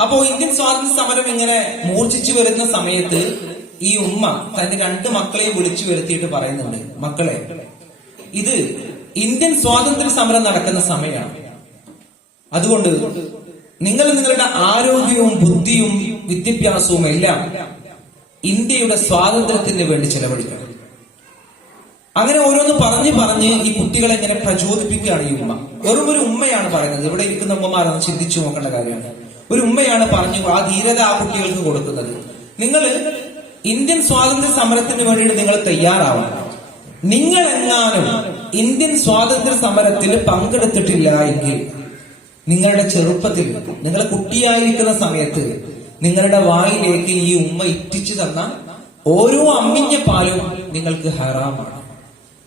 അപ്പോ ഇന്ത്യൻ സ്വാതന്ത്ര്യ സമരം ഇങ്ങനെ മൂർച്ഛിച്ചു വരുന്ന സമയത്ത് ഈ ഉമ്മ തന്റെ 2 മക്കളെയും വിളിച്ചു വരുത്തിയിട്ട് പറയുന്നുണ്ട്, മക്കളെ, ഇത് ഇന്ത്യൻ സ്വാതന്ത്ര്യ സമരം നടക്കുന്ന സമയമാണ്. അതുകൊണ്ട് നിങ്ങൾ നിങ്ങളുടെ ആരോഗ്യവും ബുദ്ധിയും വിദ്യാഭ്യാസവും എല്ലാം ഇന്ത്യയുടെ സ്വാതന്ത്ര്യത്തിന് വേണ്ടി ചെലവഴിക്കണം. അങ്ങനെ ഓരോന്ന് പറഞ്ഞ് ഈ കുട്ടികളെ ഇങ്ങനെ പ്രചോദിപ്പിക്കുകയാണ് ഈ ഉമ്മ. വെറും ഒരു ഉമ്മയാണ് പറയുന്നത്. ഇവിടെ ഇരിക്കുന്ന ഉമ്മമാരൊന്ന് ചിന്തിച്ചു നോക്കേണ്ട കാര്യമാണ്. ഒരു ഉമ്മയാണ് പറഞ്ഞു ആ ധീരത ആ കുട്ടികൾക്ക് കൊടുക്കുന്നത്. നിങ്ങൾ ഇന്ത്യൻ സ്വാതന്ത്ര്യ സമരത്തിന് വേണ്ടിയിട്ട് നിങ്ങൾ തയ്യാറാവണം. നിങ്ങൾ എങ്ങാനും ഇന്ത്യൻ സ്വാതന്ത്ര്യ സമരത്തിൽ പങ്കെടുത്തിട്ടില്ല എങ്കിൽ നിങ്ങളുടെ ചെറുപ്പത്തിൽ, നിങ്ങൾ കുട്ടിയായിരിക്കുന്ന സമയത്ത് നിങ്ങളുടെ വായിലേക്ക് ഈ ഉമ്മ ഇറ്റിച്ചു തന്ന ഓരോ അമ്മിഞ്ഞ പാലും നിങ്ങൾക്ക് ഹറാമാണ്,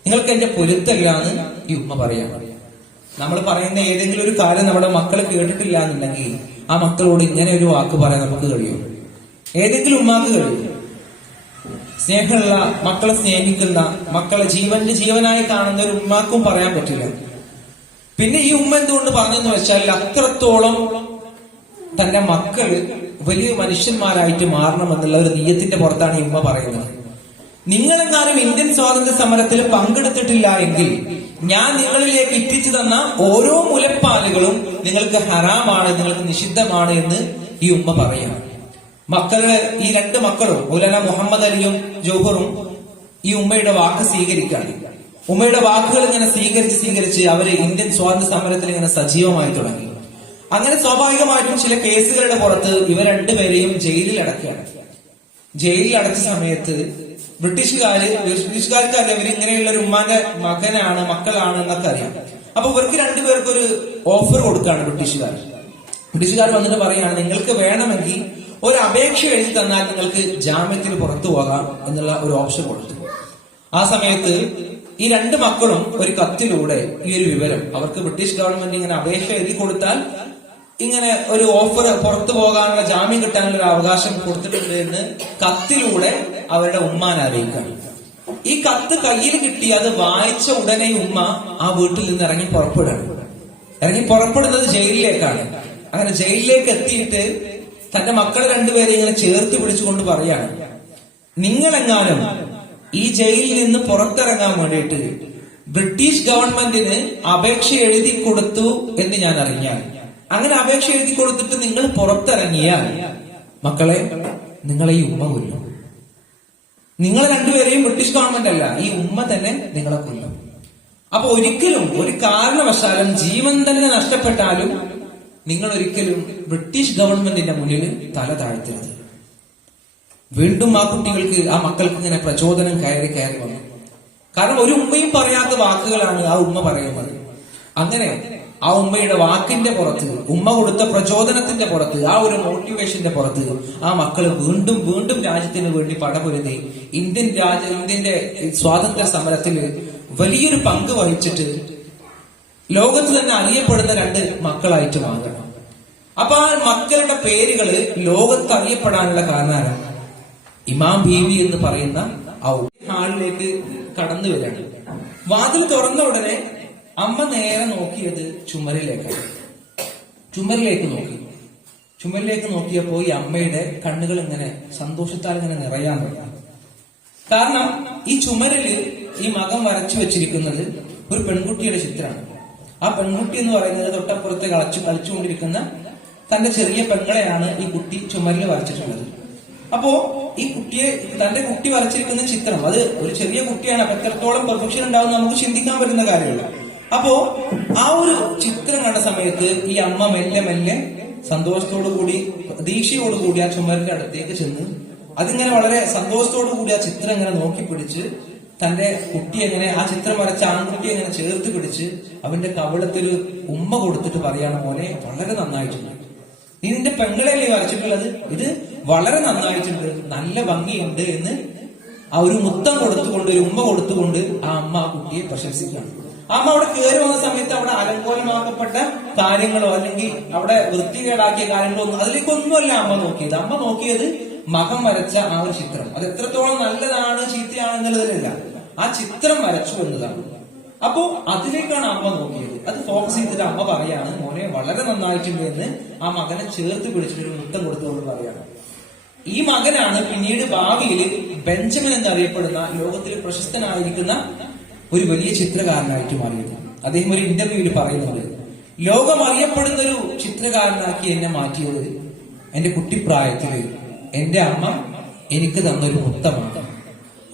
നിങ്ങൾക്ക് എന്റെ പൊരുത്തല്ല എന്ന് ഈ ഉമ്മ പറയാം. നമ്മൾ പറയുന്ന ഏതെങ്കിലും ഒരു കാര്യം നമ്മുടെ മക്കൾ കേട്ടിട്ടില്ല എന്നുണ്ടെങ്കിൽ ആ മക്കളോട് ഇങ്ങനെ ഒരു വാക്ക് പറയാൻ നമുക്ക് കഴിയും? ഏതെങ്കിലും ഉമ്മാക്ക് കഴിയും? സ്നേഹമുള്ള, മക്കളെ സ്നേഹിക്കുന്ന, മക്കളെ ജീവനായി കാണുന്ന ഒരു ഉമ്മാക്കും പറയാൻ പറ്റില്ല. പിന്നെ ഈ ഉമ്മ എന്തുകൊണ്ട് പറഞ്ഞെന്ന് വെച്ചാൽ അത്രത്തോളം തന്റെ മക്കള് വലിയ മനുഷ്യന്മാരായിട്ട് മാറണമെന്നുള്ള ഒരു നീയത്തിന്റെ പുറത്താണ് ഈ ഉമ്മ പറയുന്നത്. നിങ്ങളെങ്ങാനും ഇന്ത്യൻ സ്വാതന്ത്ര്യ സമരത്തിൽ പങ്കെടുത്തിട്ടില്ല എങ്കിൽ ഞാൻ നിങ്ങളിലേക്ക് എത്തിച്ചു തന്ന ഓരോ മുലപ്പാലുകളും നിങ്ങൾക്ക് ഹറാമാണ്, നിങ്ങൾക്ക് നിഷിദ്ധമാണ് എന്ന് ഈ ഉമ്മ പറയാണ്. മക്കള്, ഈ രണ്ട് മക്കളും മൗലാന മുഹമ്മദ് അലിയും ജോഹറും ഈ ഉമ്മയുടെ വാക്ക് സ്വീകരിക്കാണ്. ഉമ്മയുടെ വാക്കുകൾ ഇങ്ങനെ സ്വീകരിച്ച് അവര് ഇന്ത്യൻ സ്വാതന്ത്ര്യ സമരത്തിൽ ഇങ്ങനെ സജീവമായി തുടങ്ങി. അങ്ങനെ സ്വാഭാവികമായിട്ടും ചില കേസുകളുടെ പുറത്ത് ഇവർ രണ്ടുപേരെയും ജയിലിൽ അടക്കുകയാണ്. ജയിലിൽ അടച്ച സമയത്ത് ബ്രിട്ടീഷുകാർക്ക് അറിയാം ഇവർ ഇങ്ങനെയുള്ള ഒരു ഉമ്മാന്റെ മക്കളാണ് എന്നൊക്കെ അറിയാം. അപ്പൊ ഇവർക്ക് രണ്ടുപേർക്ക് ഒരു ഓഫർ കൊടുക്കുകയാണ് ബ്രിട്ടീഷുകാർ വന്നിട്ട് പറയാണ്, നിങ്ങൾക്ക് വേണമെങ്കിൽ ഒരു അപേക്ഷ എഴുതി തന്നാൽ നിങ്ങൾക്ക് ജാമ്യത്തിന് പുറത്തു പോകാം എന്നുള്ള ഒരു ഓപ്ഷൻ കൊടുത്തു. ആ സമയത്ത് ഈ രണ്ട് മക്കളും ഒരു കത്തിലൂടെ ഈ ഒരു വിവരം അവർക്ക് ബ്രിട്ടീഷ് ഗവൺമെന്റ് ഇങ്ങനെ അപേക്ഷ എഴുതി കൊടുത്താൽ ഇങ്ങനെ ഒരു ഓഫർ പുറത്തു പോകാനുള്ള ജാമ്യം കിട്ടാനുള്ള ഒരു അവകാശം കൊടുത്തിട്ടുണ്ട് എന്ന് കത്തിലൂടെ അവരുടെ ഉമ്മാനെ അറിയിക്കുകയാണ്. ഈ കത്ത് കയ്യിൽ കിട്ടി അത് വായിച്ച ഉടനെ ഉമ്മ ആ വീട്ടിൽ നിന്ന് ഇറങ്ങി പുറപ്പെടുന്നത് ജയിലിലേക്കാണ്. അങ്ങനെ ജയിലിലേക്ക് എത്തിയിട്ട് തന്റെ മക്കളെ രണ്ടുപേരെ ഇങ്ങനെ ചേർത്ത് പിടിച്ചുകൊണ്ട് പറയാണ്, നിങ്ങളെങ്ങാനും ഈ ജയിലിൽ നിന്ന് പുറത്തിറങ്ങാൻ വേണ്ടിയിട്ട് ബ്രിട്ടീഷ് ഗവൺമെന്റിന് അപേക്ഷ എഴുതി കൊടുത്തു എന്ന് ഞാൻ അറിഞ്ഞാൽ, അങ്ങനെ അപേക്ഷ എഴുതി കൊടുത്തിട്ട് നിങ്ങൾ പുറത്തിറങ്ങിയാൽ മക്കളെ നിങ്ങളെ ഈ ഉമ്മ കൊല്ലും. നിങ്ങൾ രണ്ടുപേരെയും ബ്രിട്ടീഷ് ഗവൺമെന്റ് അല്ല, ഈ ഉമ്മ തന്നെ നിങ്ങളെ കൊല്ലും. അപ്പൊ ഒരിക്കലും ഒരു കാരണവശാലും ജീവൻ തന്നെ നഷ്ടപ്പെട്ടാലും നിങ്ങൾ ഒരിക്കലും ബ്രിട്ടീഷ് ഗവൺമെന്റിന്റെ മുന്നിൽ തല താഴ്ത്തരുത്. വീണ്ടും ആ കുട്ടികൾക്ക്, ആ മക്കൾക്ക് ഇങ്ങനെ പ്രചോദനം കയറി വന്നു. കാരണം ഒരു ഉമ്മയും പറയാത്ത വാക്കുകളാണ് ആ ഉമ്മ പറയുന്നത്. അങ്ങനെ ആ ഉമ്മയുടെ വാക്കിന്റെ പുറത്ത്, ഉമ്മ കൊടുത്ത പ്രചോദനത്തിന്റെ പുറത്ത്, ആ ഒരു മോട്ടിവേഷന്റെ പുറത്ത് ആ മക്കള് വീണ്ടും രാജ്യത്തിന് വേണ്ടി പടപൊരുതി ഇന്ത്യന്റെ സ്വാതന്ത്ര്യ സമരത്തിൽ വലിയൊരു പങ്ക് വഹിച്ചിട്ട് ലോകത്ത് തന്നെ അറിയപ്പെടുന്ന രണ്ട് മക്കളായിട്ട് മാറണം. അപ്പൊ ആ മക്കളുടെ പേരുകള് ലോകത്ത് അറിയപ്പെടാനുള്ള കാരണമാണ് ഇമാം ബീവി എന്ന് പറയുന്ന ആ ഹാളിലേക്ക് കടന്നു വരികയാണ്. വാതിൽ തുറന്ന ഉടനെ അമ്മ നേരെ നോക്കിയത് ചുമരിലേക്ക് നോക്കിയപ്പോ ഈ അമ്മയുടെ കണ്ണുകൾ ഇങ്ങനെ സന്തോഷത്താൽ ഇങ്ങനെ നിറയാൻ തുടങ്ങി. കാരണം ഈ ചുമരില് ഈ മകൻ വരച്ചു വെച്ചിരിക്കുന്നത് ഒരു പെൺകുട്ടിയുടെ ചിത്രമാണ്. ആ പെൺകുട്ടി എന്ന് പറയുന്നത് തൊട്ടപ്പുറത്ത് കളിച്ചുകൊണ്ടിരിക്കുന്ന തന്റെ ചെറിയ പെങ്ങളെയാണ് ഈ കുട്ടി ചുമരിൽ വരച്ചിട്ടുള്ളത്. അപ്പോ ഈ തന്റെ കുട്ടി വരച്ചിരിക്കുന്ന ചിത്രം, അത് ഒരു ചെറിയ കുട്ടിയാണ്, അപ്പൊ എത്രത്തോളം പെർഫെക്ഷൻ ഉണ്ടാവും നമുക്ക് ചിന്തിക്കാൻ പറ്റുന്ന കാര്യമല്ല. അപ്പോ ആ ഒരു ചിത്രം കണ്ട സമയത്ത് ഈ അമ്മ മെല്ലെ സന്തോഷത്തോടുകൂടി, പ്രതീക്ഷയോടുകൂടി ആ ചുമരിന്റെ അടുത്തേക്ക് ചെന്ന് അതിങ്ങനെ വളരെ സന്തോഷത്തോടുകൂടി ആ ചിത്രം ഇങ്ങനെ നോക്കി പിടിച്ച് തന്റെ കുട്ടി എങ്ങനെ, ആ ചിത്രം വരച്ച ആൺകുട്ടി എങ്ങനെ ചേർത്ത് പിടിച്ച് അവന്റെ കവിളത്തിൽ ഉമ്മ കൊടുത്തിട്ട് പറയാണ്, മോനെ വളരെ നന്നായിട്ടുണ്ട്, നീ നിന്റെ പെങ്ങളെയല്ലേ വരച്ചിട്ടുള്ളത്, ഇത് വളരെ നന്നായിട്ടുണ്ട്, നല്ല ഭംഗിയുണ്ട് എന്ന് ആ ഒരു മുത്തം കൊടുത്തുകൊണ്ട്, ഒരു ഉമ്മ കൊടുത്തുകൊണ്ട് ആ അമ്മ ആ കുട്ടിയെ പ്രശംസിക്കുകയാണ്. ആ അമ്മ അവിടെ കയറി വന്ന സമയത്ത് അവിടെ അലങ്കോലമാക്കപ്പെട്ട കാര്യങ്ങളോ അല്ലെങ്കിൽ അവിടെ വൃത്തികേടാക്കിയ കാര്യങ്ങളോ അതിലേക്കൊന്നുമല്ല അമ്മ നോക്കിയത്. അമ്മ നോക്കിയത് മകൻ വരച്ച ആ ഒരു ചിത്രം, അത് എത്രത്തോളം നല്ലതാണ് ചീത്തയാണ് എന്നുള്ളതിലല്ല, ആ ചിത്രം വരച്ചു എന്നതാണ്. അപ്പോ അതിലേക്കാണ് അമ്മ നോക്കിയത്. അത് ഫോക്കസ് ചെയ്തിട്ട് അമ്മ പറയാണ്, മോനെ വളരെ നന്നായിട്ടുണ്ട് എന്ന് ആ മകനെ ചേർത്ത് പിടിച്ചിട്ട് മുത്തം കൊടുത്തുകൊണ്ട് പറയാണ്. ഈ മകനാണ് പിന്നീട് ഭാവിയിൽ ബെഞ്ചമിൻ എന്നറിയപ്പെടുന്ന ലോകത്തിൽ പ്രശസ്തനായിരിക്കുന്ന ഒരു വലിയ ചിത്രകാരനായിട്ട് മാറിയത്. അദ്ദേഹം ഒരു ഇന്റർവ്യൂവിൽ പറയുന്നുണ്ട്, ലോകം അറിയപ്പെടുന്ന ഒരു ചിത്രകാരനാക്കി എന്നെ മാറ്റിയത് എന്റെ കുട്ടിപ്രായത്തില് എന്റെ അമ്മ എനിക്ക് തന്നൊരു മുത്തമാണ്,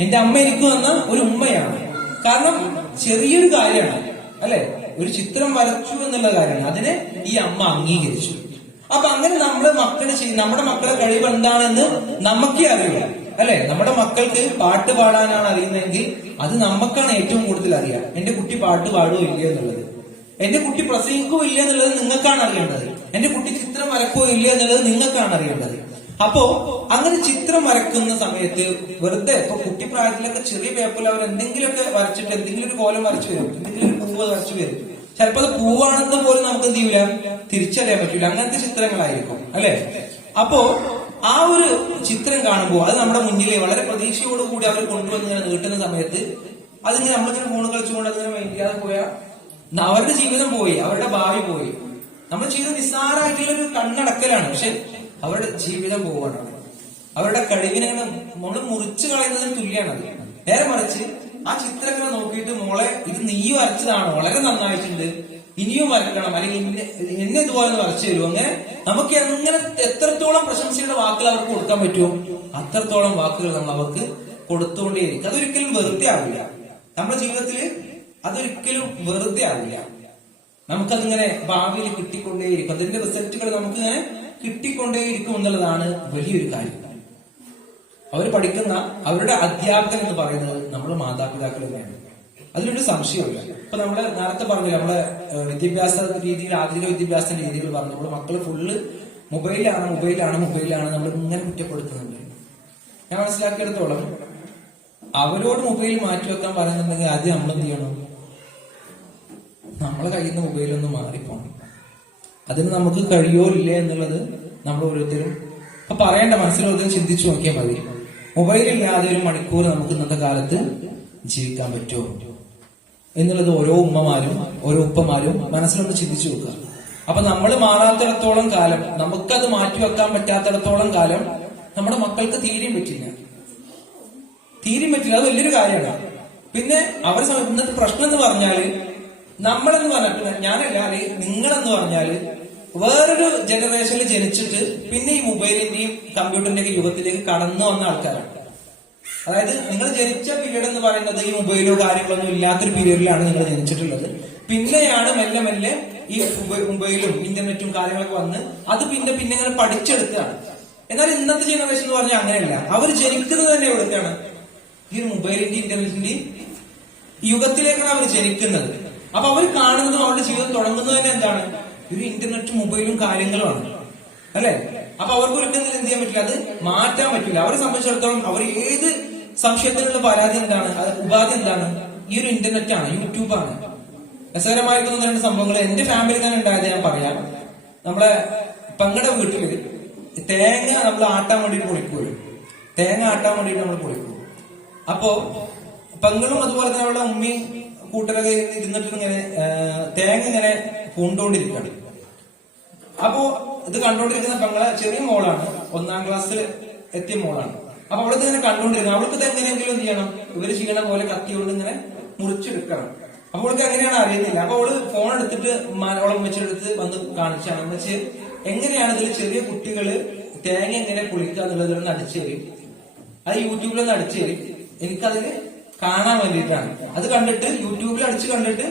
എന്റെ അമ്മ എനിക്ക് തന്ന ഒരു ഉമ്മയാണ്. കാരണം ചെറിയൊരു കാര്യമാണ് അല്ലെ, ഒരു ചിത്രം വരച്ചു എന്നുള്ള കാര്യമാണ്, അതിനെ ഈ അമ്മ അംഗീകരിച്ചു. അപ്പൊ അങ്ങനെ നമ്മുടെ മക്കളെ കഴിവ് എന്താണെന്ന് നമുക്കേ അറിയില്ല അല്ലെ. നമ്മുടെ മക്കൾക്ക് പാട്ട് പാടാനാണ് അറിയുന്നതെങ്കിൽ അത് നമുക്കാണ് ഏറ്റവും കൂടുതൽ അറിയാം. എന്റെ കുട്ടി പാട്ട് പാടുകയോ ഇല്ല എന്നുള്ളത്, എന്റെ കുട്ടി പ്രസംഗിക്കുകയോ ഇല്ല എന്നുള്ളത് നിങ്ങൾക്കാണ് അറിയേണ്ടത്, എന്റെ കുട്ടി ചിത്രം വരക്കുകയോ ഇല്ല എന്നുള്ളത് നിങ്ങൾക്കാണ് അറിയേണ്ടത്. അപ്പോ അങ്ങനെ ചിത്രം വരക്കുന്ന സമയത്ത് വെറുതെ ഇപ്പൊ കുട്ടിപ്രായത്തിലൊക്കെ ചെറിയ പേപ്പറിൽ അവർ എന്തെങ്കിലുമൊക്കെ വരച്ചിട്ട് എന്തെങ്കിലും ഒരു കോലം വരച്ചു വരും, എന്തെങ്കിലും ഒരു പൂവ് വരച്ചു വരും. ചിലപ്പോ അത് പൂവാണെന്ന് പോലും നമുക്ക് എന്ത് ചെയ്യൂല, തിരിച്ചറിയാൻ പറ്റൂല. അങ്ങനത്തെ ചിത്രങ്ങളായിരിക്കും അല്ലെ. അപ്പോ ആ ഒരു ചിത്രം കാണുമ്പോൾ അത് നമ്മുടെ മുന്നിൽ വളരെ പ്രതീക്ഷയോടുകൂടി അവർ കൊണ്ടുവന്ന് നീട്ടുന്ന സമയത്ത് അതിങ്ങനെ നമ്മളിങ്ങനെ ഫോൺ കളിച്ചുകൊണ്ട് അതിങ്ങനെ വൈകാതെ പോയാൽ അവരുടെ ജീവിതം പോയി, അവരുടെ ഭാവി പോയി. നമ്മൾ ചെയ്ത നിസ്സാരമായിട്ടുള്ള ഒരു കണ്ണടക്കലാണ്. പക്ഷെ അവരുടെ ജീവിതം പോവാണ്. അവരുടെ കഴിവിനെ നമ്മൾ മുറിച്ചു കളയുന്നതിന് തുല്യാണത്. നേരെ മറിച്ച് ആ ചിത്രങ്ങളെ നോക്കിയിട്ട് മോളെ ഇത് നീ വരച്ചതാണ്, വളരെ നന്നായിട്ടുണ്ട്, ഇനിയും വരക്കണം, അല്ലെങ്കിൽ എന്നെ ഇതുപോലെ വരച്ചു തരുമോ, അങ്ങനെ നമുക്ക് എങ്ങനെ എത്രത്തോളം പ്രശംസയുടെ വാക്കുകൾ അവർക്ക് കൊടുക്കാൻ പറ്റുമോ അത്രത്തോളം വാക്കുകൾ നമ്മൾ അവർക്ക് കൊടുത്തുകൊണ്ടേയിരിക്കും. അതൊരിക്കലും വെറുതെ ആവില്ല. നമ്മുടെ ജീവിതത്തിൽ അതൊരിക്കലും വെറുതെ ആവില്ല. നമുക്കതിങ്ങനെ ഭാവിയിൽ കിട്ടിക്കൊണ്ടേയിരിക്കും. അതിന്റെ റിസൾട്ടുകൾ നമുക്കിങ്ങനെ കിട്ടിക്കൊണ്ടേയിരിക്കും എന്നുള്ളതാണ് വലിയൊരു കാര്യം. അവർ പഠിക്കുന്ന അവരുടെ അധ്യാപകൻ എന്ന് പറയുന്നത് നമ്മുടെ മാതാപിതാക്കൾ തന്നെയാണ്. അതിലൊരു സംശയമില്ല. ഇപ്പൊ നമ്മള് നേരത്തെ പറഞ്ഞില്ല, നമ്മളെ വിദ്യാഭ്യാസ രീതിയിൽ, ആധുനിക വിദ്യാഭ്യാസ രീതികൾ പറഞ്ഞപ്പോൾ മക്കള് ഫുള്ള് മൊബൈലാണ് നമ്മൾ ഇങ്ങനെ കുറ്റപ്പെടുത്തുന്നുണ്ട്. ഞാൻ മനസ്സിലാക്കിയെടുത്തോളം അവരോട് മൊബൈൽ മാറ്റിവെക്കാൻ പറയുന്നുണ്ടെങ്കിൽ ആദ്യം നമ്മൾ എന്ത് ചെയ്യണം? നമ്മളെ കയ്യിൽ നിന്ന് മൊബൈലൊന്ന് മാറിപ്പോണം. അതിന് നമുക്ക് കഴിയോ ഇല്ലേ എന്നുള്ളത് നമ്മൾ ഓരോരുത്തരും അപ്പൊ പറയേണ്ട, മനസ്സിലോരുത്തരും ചിന്തിച്ചു നോക്കിയാൽ മതി. മൊബൈലില്ലാതെ ഒരു മണിക്കൂർ നമുക്ക് ഇന്നത്തെ കാലത്ത് ജീവിക്കാൻ പറ്റുമോ എന്നുള്ളത് ഓരോ ഉമ്മമാരും ഓരോ ഉപ്പമാരും മനസ്സിലൊന്ന് ചിന്തിച്ചു നോക്കുക. അപ്പൊ നമ്മൾ മാറാത്തിടത്തോളം കാലം, നമുക്കത് മാറ്റിവെക്കാൻ പറ്റാത്തിടത്തോളം കാലം നമ്മുടെ മക്കൾക്ക് തീരെയും പറ്റില്ല. അത് വലിയൊരു കാര്യമാണ്. പിന്നെ അവർ ഇന്നത്തെ പ്രശ്നം എന്ന് പറഞ്ഞാല് നമ്മളെന്ന് പറഞ്ഞിട്ട് ഞാനല്ല, അല്ലെങ്കിൽ നിങ്ങളെന്ന് പറഞ്ഞാല് വേറൊരു ജനറേഷനിൽ ജനിച്ചിട്ട് പിന്നെ ഈ മൊബൈലിന്റെയും കമ്പ്യൂട്ടറിന്റെയും യുഗത്തിലേക്ക് കടന്നു വന്ന ആൾക്കാരാണ്. അതായത് നിങ്ങൾ ജനിച്ച പീരീഡ് എന്ന് പറയുന്നത് ഈ മൊബൈലോ കാര്യങ്ങളൊന്നും ഇല്ലാത്തൊരു പീരീഡിലാണ് നിങ്ങൾ ജനിച്ചിട്ടുള്ളത്. പിന്നെയാണ് മെല്ലെ മെല്ലെ ഈ മൊബൈലും ഇന്റർനെറ്റും കാര്യങ്ങളൊക്കെ വന്ന് അത് പിന്നെ ഇങ്ങനെ പഠിച്ചെടുക്കുകയാണ്. എന്നാൽ ഇന്നത്തെ ജനറേഷൻ എന്ന് പറഞ്ഞാൽ അങ്ങനെയല്ല. അവർ ജനിക്കുന്നത് തന്നെ എവിടേക്കാണ്? ഈ മൊബൈലിന്റെ ഇന്റർനെറ്റിന്റെയും യുഗത്തിലേക്കാണ് അവർ ജനിക്കുന്നത്. അപ്പൊ അവർ കാണുന്നതും അവരുടെ ജീവിതം തുടങ്ങുന്നത് തന്നെ എന്താണ്? ഒരു ഇന്റർനെറ്റും മൊബൈലും കാര്യങ്ങളുമാണ്, അല്ലെ? അപ്പൊ അവർക്ക് ഒരിക്കലും എന്ത് ചെയ്യാൻ പറ്റില്ല, അത് മാറ്റാൻ പറ്റില്ല. അവരെ സംബന്ധിച്ചിടത്തോളം അവർ ഏത് സംശയത്തിനുള്ള പരാതി എന്താണ്, ഉപാധി എന്താണ്? ഈ ഒരു ഇന്റർനെറ്റ് ആണ്, യൂട്യൂബാണ്. രസകരമായിരിക്കുന്ന രണ്ട് സംഭവങ്ങൾ എന്റെ ഫാമിലി തന്നെ ഉണ്ടായത് ഞാൻ പറയാം. നമ്മളെ പെങ്ങളുടെ വീട്ടില് തേങ്ങ നമ്മൾ ആട്ടാൻ വേണ്ടിട്ട് പൊളിക്കൂലും, തേങ്ങ ആട്ടാൻ വേണ്ടിട്ട് നമ്മൾ പൊളിക്കും. അപ്പോ പെങ്ങളും അതുപോലെ തന്നെ അവളുടെ ഉമ്മയും കൂട്ടരൊക്കെ ഇരുന്നിട്ട് ഇങ്ങനെ തേങ്ങ ഇങ്ങനെ പൂണ്ടോണ്ടിരിക്കുകയാണ്. അപ്പോ ഇത് കണ്ടോണ്ടിരിക്കുന്ന പെങ്ങളെ ചെറിയ മോളാണ്, 1ാം ക്ലാസ്സിൽ എത്തിയ മോളാണ്. അപ്പൊ അവൾക്ക് ഇങ്ങനെ കണ്ടുകൊണ്ടിരിക്കണം. അവൾക്ക് ഇത് എങ്ങനെയെങ്കിലും എന്ത് ചെയ്യണം, ഇവര് ചെയ്യണ പോലെ കത്തിയോണ്ട് ഇങ്ങനെ മുറിച്ചെടുക്കണം. അപ്പൊ അവൾക്ക് എങ്ങനെയാണ് അറിയുന്നില്ല. അപ്പൊ അവള് ഫോൺ എടുത്തിട്ട് ഓളം വെച്ചെടുത്ത് വന്ന് കാണിച്ചാണ് വെച്ച് എങ്ങനെയാണ് ഇതിൽ ചെറിയ കുട്ടികള് തേങ്ങ എങ്ങനെ പൊളിക്കുക എന്നുള്ളത് അടിച്ചേരി, അത് യൂട്യൂബിലൊന്ന് അടിച്ചേരി, എനിക്കതിന് കാണാൻ വേണ്ടിയിട്ടാണ്. അത് കണ്ടിട്ട് യൂട്യൂബിൽ അടിച്ച് കണ്ടിട്ട്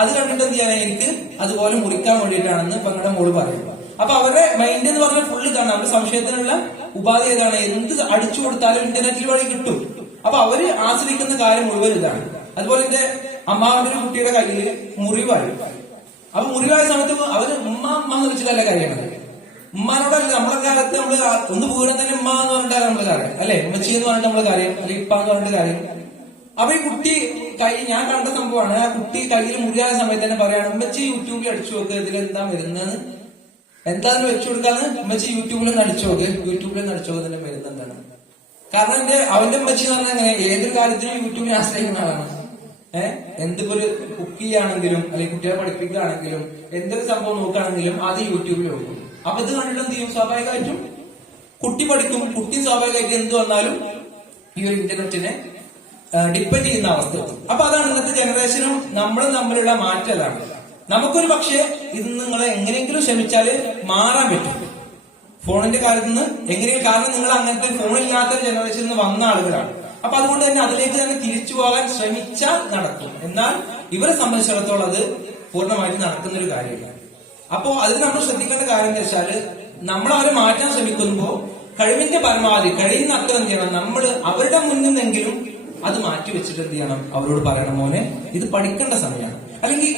അത് കണ്ടിട്ട് എന്ത് ചെയ്യാൻ എനിക്ക് അതുപോലെ മുറിക്കാൻ വേണ്ടിയിട്ടാണെന്ന് പെങ്ങളുടെ മോള് പറയും. അപ്പൊ അവരുടെ മൈൻഡ് എന്ന് പറഞ്ഞാൽ ഫുള്ള് കാണാം. അവരുടെ സംശയത്തിനുള്ള ഉപാധി ഏതാണ്? എന്ത് അടിച്ചു കൊടുത്താലും ഇന്റർനെറ്റിൽ വഴി കിട്ടും. അപ്പൊ അവര് ആശ്രയിക്കുന്ന കാര്യം മുഴുവൻ ഇതാണ്. അതുപോലെ എന്റെ അമ്മാവിന്റെ ഒരു കുട്ടിയുടെ കയ്യില് മുറിവായി. അപ്പൊ മുറിവായ സമയത്ത് അവര് ഉമ്മ എന്ന് വെച്ചിട്ടല്ല കാര്യമാണ്. ഉമ്മാനോടല്ല. നമ്മളെ കാലത്ത് നമ്മള് ഒന്ന് വീണ തന്നെ ഉമ്മ എന്ന് പറഞ്ഞിട്ടാണ് നമ്മള് കാര്യം, അല്ലെ? ഉമ്മച്ചി എന്ന് പറഞ്ഞിട്ട് നമ്മള് കാര്യം, അല്ലെങ്കിൽ ഇപ്പ എന്ന് പറഞ്ഞിട്ട് കാര്യം. അപ്പൊ ഈ കുട്ടി ഞാൻ കണ്ട സംഭവമാണ്. ആ കുട്ടി കയ്യിൽ മുറിയായ സമയത്ത് തന്നെ പറയാണ്, ഉമ്മച്ചി യൂട്യൂബിൽ അടിച്ചു നോക്ക്, ഇതിൽ എന്താ വരുന്നത്, എന്താന്ന് വെച്ചു കൊടുക്കാന്ന്. ഉമ്മച്ചി യൂട്യൂബിൽ നിന്ന് അടിച്ചു നോക്ക്, ഇതിന്റെ മരുന്ന് എന്താണ്. കാരണം അവന്റെ ഉമ്മച്ചി എന്ന് പറഞ്ഞാൽ എങ്ങനെ ഏതൊരു കാര്യത്തിനും യൂട്യൂബിനെ ആശ്രയിക്കുന്ന ആളാണ്. എന്തിപ്പോ ഒരു കുക്ക് ചെയ്യുകയാണെങ്കിലും അല്ലെങ്കിൽ കുട്ടികളെ പഠിപ്പിക്കുകയാണെങ്കിലും എന്തൊരു സംഭവം നോക്കുകയാണെങ്കിലും അത് യൂട്യൂബിൽ നോക്കും. അപ്പൊ ഇത് കണ്ടിട്ട് എന്ത് ചെയ്യും? സ്വാഭാവികമായിട്ടും കുട്ടി പഠിക്കും. കുട്ടി സ്വാഭാവികമായിട്ട് എന്ത് വന്നാലും ഈ ഒരു ഇന്റർനെറ്റിനെ ഡിപ്പെൻഡ് ചെയ്യുന്ന അവസ്ഥ. അപ്പൊ അതാണ് ഇന്നത്തെ ജനറേഷനും നമ്മളും തമ്മിലുള്ള മാറ്റലാണ്. നമുക്കൊരു പക്ഷേ ഇത് നിങ്ങൾ എങ്ങനെയെങ്കിലും ശ്രമിച്ചാല് മാറാൻ പറ്റും ഫോണിന്റെ കാര്യത്തിൽ നിന്ന് എങ്ങനെയും. കാരണം നിങ്ങൾ അങ്ങനത്തെ ഫോണില്ലാത്ത ജനറേഷനിൽ നിന്ന് വന്ന ആളുകളാണ്. അപ്പൊ അതുകൊണ്ട് തന്നെ അതിലേക്ക് തന്നെ തിരിച്ചു പോകാൻ ശ്രമിച്ചാൽ നടക്കും. എന്നാൽ ഇവരെ സംബന്ധിച്ചിടത്തോളം അത് പൂർണ്ണമായിട്ട് നടക്കുന്ന ഒരു കാര്യമില്ല. അപ്പോ അതിന് നമ്മൾ ശ്രദ്ധിക്കേണ്ട കാര്യം എന്താ വെച്ചാല്, നമ്മൾ അവരെ മാറ്റാൻ ശ്രമിക്കുമ്പോ കഴിവിന്റെ പരമാവധി കഴിയുന്ന അത്ര എന്ത് ചെയ്യണം, നമ്മൾ അവരുടെ മുന്നിൽ നിന്നെങ്കിലും അത് മാറ്റി വെച്ചിട്ട് എന്ത് ചെയ്യണം, അവരോട് പറയണം, മോനെ ഇത് പഠിക്കേണ്ട സമയമാണ്, അല്ലെങ്കിൽ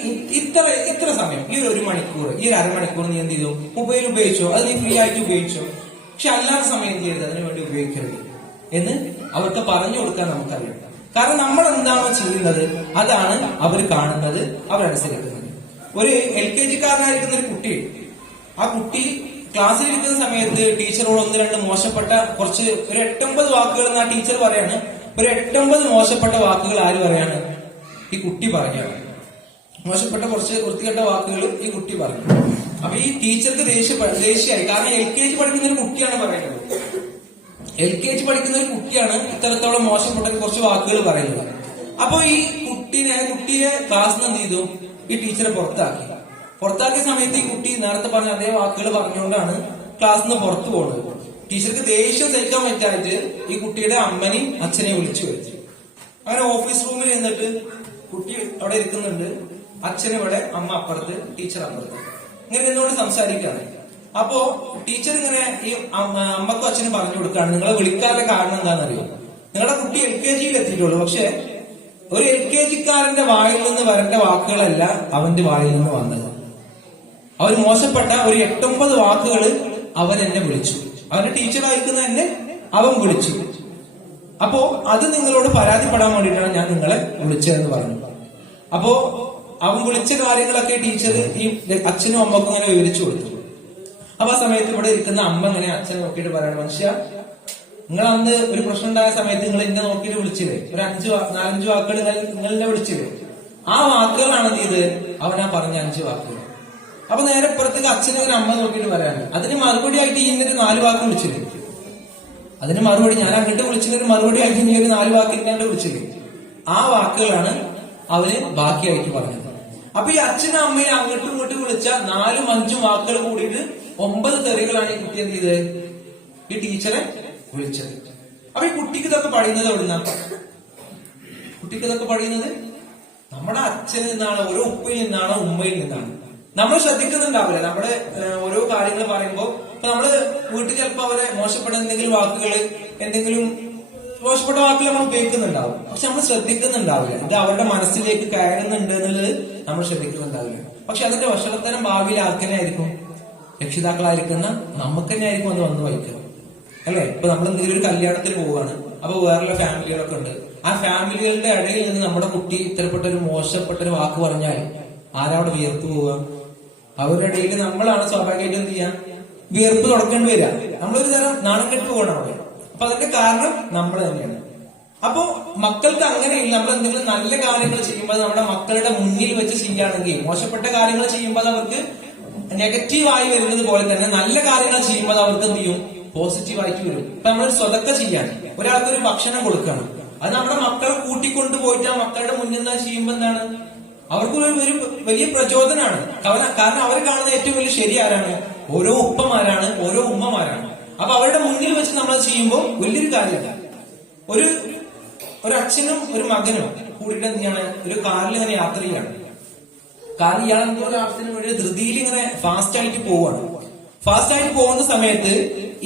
ഇത്ര സമയം, ഈ ഒരു മണിക്കൂർ, ഈ ഒരു അരമണിക്കൂർ നീ എന്ത് ചെയ്തു, മൊബൈൽ ഉപയോഗിച്ചോ, അത് നീ ഫ്രീ ആയിട്ട് ഉപയോഗിച്ചോ, പക്ഷെ അല്ലാത്ത സമയം എന്ത് ചെയ്യരുത്, അതിനു വേണ്ടി ഉപയോഗിക്കരുത് എന്ന് അവർക്ക് പറഞ്ഞു കൊടുക്കാൻ നമുക്കറിയാം. കാരണം നമ്മൾ എന്താണോ ചെയ്യുന്നത് അതാണ് അവർ കാണുന്നത്, അവരനുസരിക്കുന്നത്. ഒരു LKG കാരനായിരിക്കുന്ന ഒരു കുട്ടി, ആ കുട്ടി ക്ലാസ്സിലിരിക്കുന്ന സമയത്ത് ടീച്ചറോട് 1-2 മോശപ്പെട്ട കുറച്ച് ഒരു 8-9 വാക്കുകൾ എന്ന് ആ ടീച്ചർ പറയാണ്. ഒരു 8-9 മോശപ്പെട്ട വാക്കുകൾ ആര് പറയാണ്? ഈ കുട്ടി പറയാണ്. മോശപ്പെട്ട കുറച്ച് വൃത്തികെട്ട വാക്കുകൾ ഈ കുട്ടി പറഞ്ഞു. അപ്പൊ ഈ ടീച്ചർക്ക് ദേഷ്യമായി. കാരണം LKG പഠിക്കുന്ന ഒരു കുട്ടിയാണ് പറയുന്നത്. LKG പഠിക്കുന്ന ഒരു കുട്ടിയാണ് ഇത്തരത്തോളം മോശപ്പെട്ട കുറച്ച് വാക്കുകൾ പറയുന്നത്. അപ്പൊ ഈ കുട്ടിയെ ക്ലാസ്സിൽ എന്ത് ചെയ്തു? ഈ ടീച്ചറെ പുറത്താക്കിയ സമയത്ത് ഈ കുട്ടി നേരത്തെ പറഞ്ഞ അതേ വാക്കുകൾ പറഞ്ഞുകൊണ്ടാണ് ക്ലാസ്സിൽ നിന്ന് പുറത്തു പോകുന്നത്. ടീച്ചർക്ക് ദേഷ്യം സഹിക്കാൻ പറ്റായിട്ട് ഈ കുട്ടിയുടെ അമ്മനെയും അച്ഛനെയും വിളിച്ചു വരുത്തി. അങ്ങനെ ഓഫീസ് റൂമിൽ നിന്നിട്ട് കുട്ടി അവിടെ ഇരിക്കുന്നുണ്ട്, അച്ഛൻ ഇവിടെ, അമ്മ അപ്പുറത്ത്, ടീച്ചർ അപ്പുറത്ത്. ഇങ്ങനെ നിന്നോട് സംസാരിക്കുകയാണ്. അപ്പോ ടീച്ചർ ഇങ്ങനെ ഈ അമ്മക്കും അച്ഛനും പറഞ്ഞു കൊടുക്കുകയാണ്, നിങ്ങളെ വിളിക്കാനുള്ള കാരണം എന്താണെന്നറിയോ? നിങ്ങളുടെ കുട്ടി LKGയിൽ എത്തിയിട്ടുള്ളൂ, പക്ഷെ ഒരു LKGക്കാരന്റെ വായിൽ നിന്ന് വരേണ്ട വാക്കുകളല്ല അവന്റെ വായിൽ നിന്ന് വന്നത്. അവർ മോശപ്പെട്ട ഒരു 8-9 വാക്കുകൾ അവൻ എന്നെ വിളിച്ചു. അവന്റെ ടീച്ചറായിരിക്കുന്ന എന്നെ അവൻ വിളിച്ചു. അപ്പോ അത് നിങ്ങളോട് പരാതിപ്പെടാൻ വേണ്ടിയിട്ടാണ് ഞാൻ നിങ്ങളെ വിളിച്ചതെന്ന് പറഞ്ഞു. അപ്പോ അവൻ വിളിച്ച കാര്യങ്ങളൊക്കെ ടീച്ചർ ഈ അച്ഛനും അമ്മക്കും ഇങ്ങനെ വിവരിച്ചു കൊടുത്തു. അപ്പൊ ആ സമയത്ത് ഇവിടെ ഇരിക്കുന്ന അമ്മ ഇങ്ങനെ അച്ഛനെ നോക്കിയിട്ട് പറയണം, മനുഷ്യ, നിങ്ങൾ അന്ന് ഒരു പ്രശ്നം ഉണ്ടായ സമയത്ത് നിങ്ങൾ എന്നെ നോക്കിയിട്ട് വിളിച്ചില്ലേ? ഒരു 4-5 വാക്കുകൾ നിങ്ങൾ എന്നെ വിളിച്ചില്ലേ? ആ വാക്കുകളാണ് എന്ത് ചെയ്ത് അവനാ പറഞ്ഞ 5 വാക്കുകൾ. അപ്പൊ നേരെ പുറത്തേക്ക് അച്ഛനെ ഒരു അമ്മ നോക്കിയിട്ട് പറയാന്, അതിന് മറുപടി ആയിട്ട് ഈ ഇന്നൊരു 4 വാക്ക് വിളിച്ചില്ലേ? അതിന് മറുപടി ഞാൻ അങ്ങോട്ട് വിളിച്ചതിന് മറുപടി ആയിട്ട് നീ ഒരു 4 വാക്ക് ഇന്നാണ്ട് വിളിച്ചില്ലേ? ആ വാക്കുകളാണ് അവന് ബാക്കിയായിട്ട് പറഞ്ഞത്. അപ്പൊ ഈ അച്ഛനും അമ്മയും അങ്ങോട്ടും ഇങ്ങോട്ടും വിളിച്ച 4-5 വാക്കുകൾ കൂടിയിട്ട് 9 തെറികളാണ് ഈ കുട്ടി എന്ത് ചെയ്തത്? ഈ ടീച്ചറെ വിളിച്ചത്. അപ്പൊ ഈ കുട്ടിക്ക് ഇതൊക്കെ പഠിക്കുന്നത് എവിടുന്ന? കുട്ടിക്ക് ഇതൊക്കെ പഠിക്കുന്നത് നമ്മുടെ അച്ഛനിൽ നിന്നാണ്, ഓരോ ഉപ്പയിൽ നിന്നാണ്, ഉമ്മയിൽ നിന്നാണ്. നമ്മൾ ശ്രദ്ധിക്കുന്നുണ്ടാവില്ല. നമ്മുടെ ഓരോ കാര്യങ്ങൾ പറയുമ്പോ ഇപ്പൊ നമ്മള് വീട്ടിൽ ചിലപ്പോ അവരെ മോശപ്പെട്ട എന്തെങ്കിലും വാക്കുകൾ, എന്തെങ്കിലും മോശപ്പെട്ട വാക്കുകൾ നമ്മൾ ഉപയോഗിക്കുന്നുണ്ടാവും, പക്ഷെ നമ്മൾ ശ്രദ്ധിക്കുന്നുണ്ടാവില്ല. ഇത് അവരുടെ മനസ്സിലേക്ക് കയറുന്നുണ്ട് എന്നുള്ളത് നമ്മൾ ശ്രദ്ധിക്കുന്നുണ്ടാവില്ല. പക്ഷെ അതിന്റെ വഷളത്തരം ഭാവിയിൽ ആർക്കന്നെ ആയിരിക്കും? രക്ഷിതാക്കളായിരിക്കുന്ന നമുക്ക് തന്നെ ആയിരിക്കും അത് വന്നു വഹിക്കുക, അല്ലെ? ഇപ്പൊ നമ്മൾ എന്തെങ്കിലും ഒരു കല്യാണത്തിന് പോവുകയാണ്, അപ്പൊ വേറെയുള്ള ഫാമിലികളൊക്കെ ഉണ്ട്. ആ ഫാമിലികളുടെ ഇടയിൽ നിന്ന് നമ്മുടെ കുട്ടി ഇത്തരപ്പെട്ട ഒരു മോശപ്പെട്ട ഒരു വാക്ക് പറഞ്ഞാൽ ആരവിടെ വിയർപ്പ് പോവുക? അവരുടെ ഇടയിൽ നമ്മളാണ് സ്വാഭാവികമായിട്ട് എന്ത് ചെയ്യാൻ? വിയർപ്പ് തുടക്കേണ്ടി വരിക. നമ്മളൊരു തരം നാണം കെട്ട് പോകണം അവിടെ. അപ്പൊ അതിന്റെ കാരണം നമ്മൾ തന്നെയാണ്. അപ്പോ മക്കൾക്ക് അങ്ങനെയില്ല. നമ്മൾ എന്തെങ്കിലും നല്ല കാര്യങ്ങൾ ചെയ്യുമ്പോൾ നമ്മുടെ മക്കളുടെ മുന്നിൽ വെച്ച് ചെയ്യുകയാണെങ്കിൽ, മോശപ്പെട്ട കാര്യങ്ങൾ ചെയ്യുമ്പോൾ അവർക്ക് നെഗറ്റീവായി വരുന്നത് പോലെ തന്നെ നല്ല കാര്യങ്ങൾ ചെയ്യുമ്പോൾ അവർക്ക് എന്ത് ചെയ്യും? പോസിറ്റീവായിട്ട് വരും. ഇപ്പൊ നമ്മളൊരു സ്വതക്ക ചെയ്യാൻ ഒരാൾക്കൊരു ഭക്ഷണം കൊടുക്കണം, അത് നമ്മുടെ മക്കളെ കൂട്ടിക്കൊണ്ടു പോയിട്ട് ആ മക്കളുടെ മുന്നിൽ നിന്ന് ചെയ്യുമ്പോൾ എന്താണ്? അവർക്ക് ഒരു വലിയ പ്രചോദനമാണ്. കാരണം അവർ കാണുന്ന ഏറ്റവും വലിയ ശരി ആരാണ്? ഓരോ ഉപ്പമാരാണ്, ഓരോ ഉമ്മമാരാണ്. അപ്പൊ അവരുടെ മുന്നിൽ വെച്ച് നമ്മൾ ചെയ്യുമ്പോൾ വലിയൊരു കാര്യമല്ല. ഒരു അച്ഛനും ഒരു മകനും കൂടിയിട്ട് എന്താണ് ഒരു കാറിൽ ഇങ്ങനെ യാത്ര ചെയ്യാണ്. കാറിൽ ഇയാളെന്തോ ഒരു ആവശ്യത്തിന് വേണ്ടി ധൃതിയിൽ ഇങ്ങനെ ഫാസ്റ്റ് ആയിട്ട് പോവാണ്. ഫാസ്റ്റ് ആയിട്ട് പോകുന്ന സമയത്ത്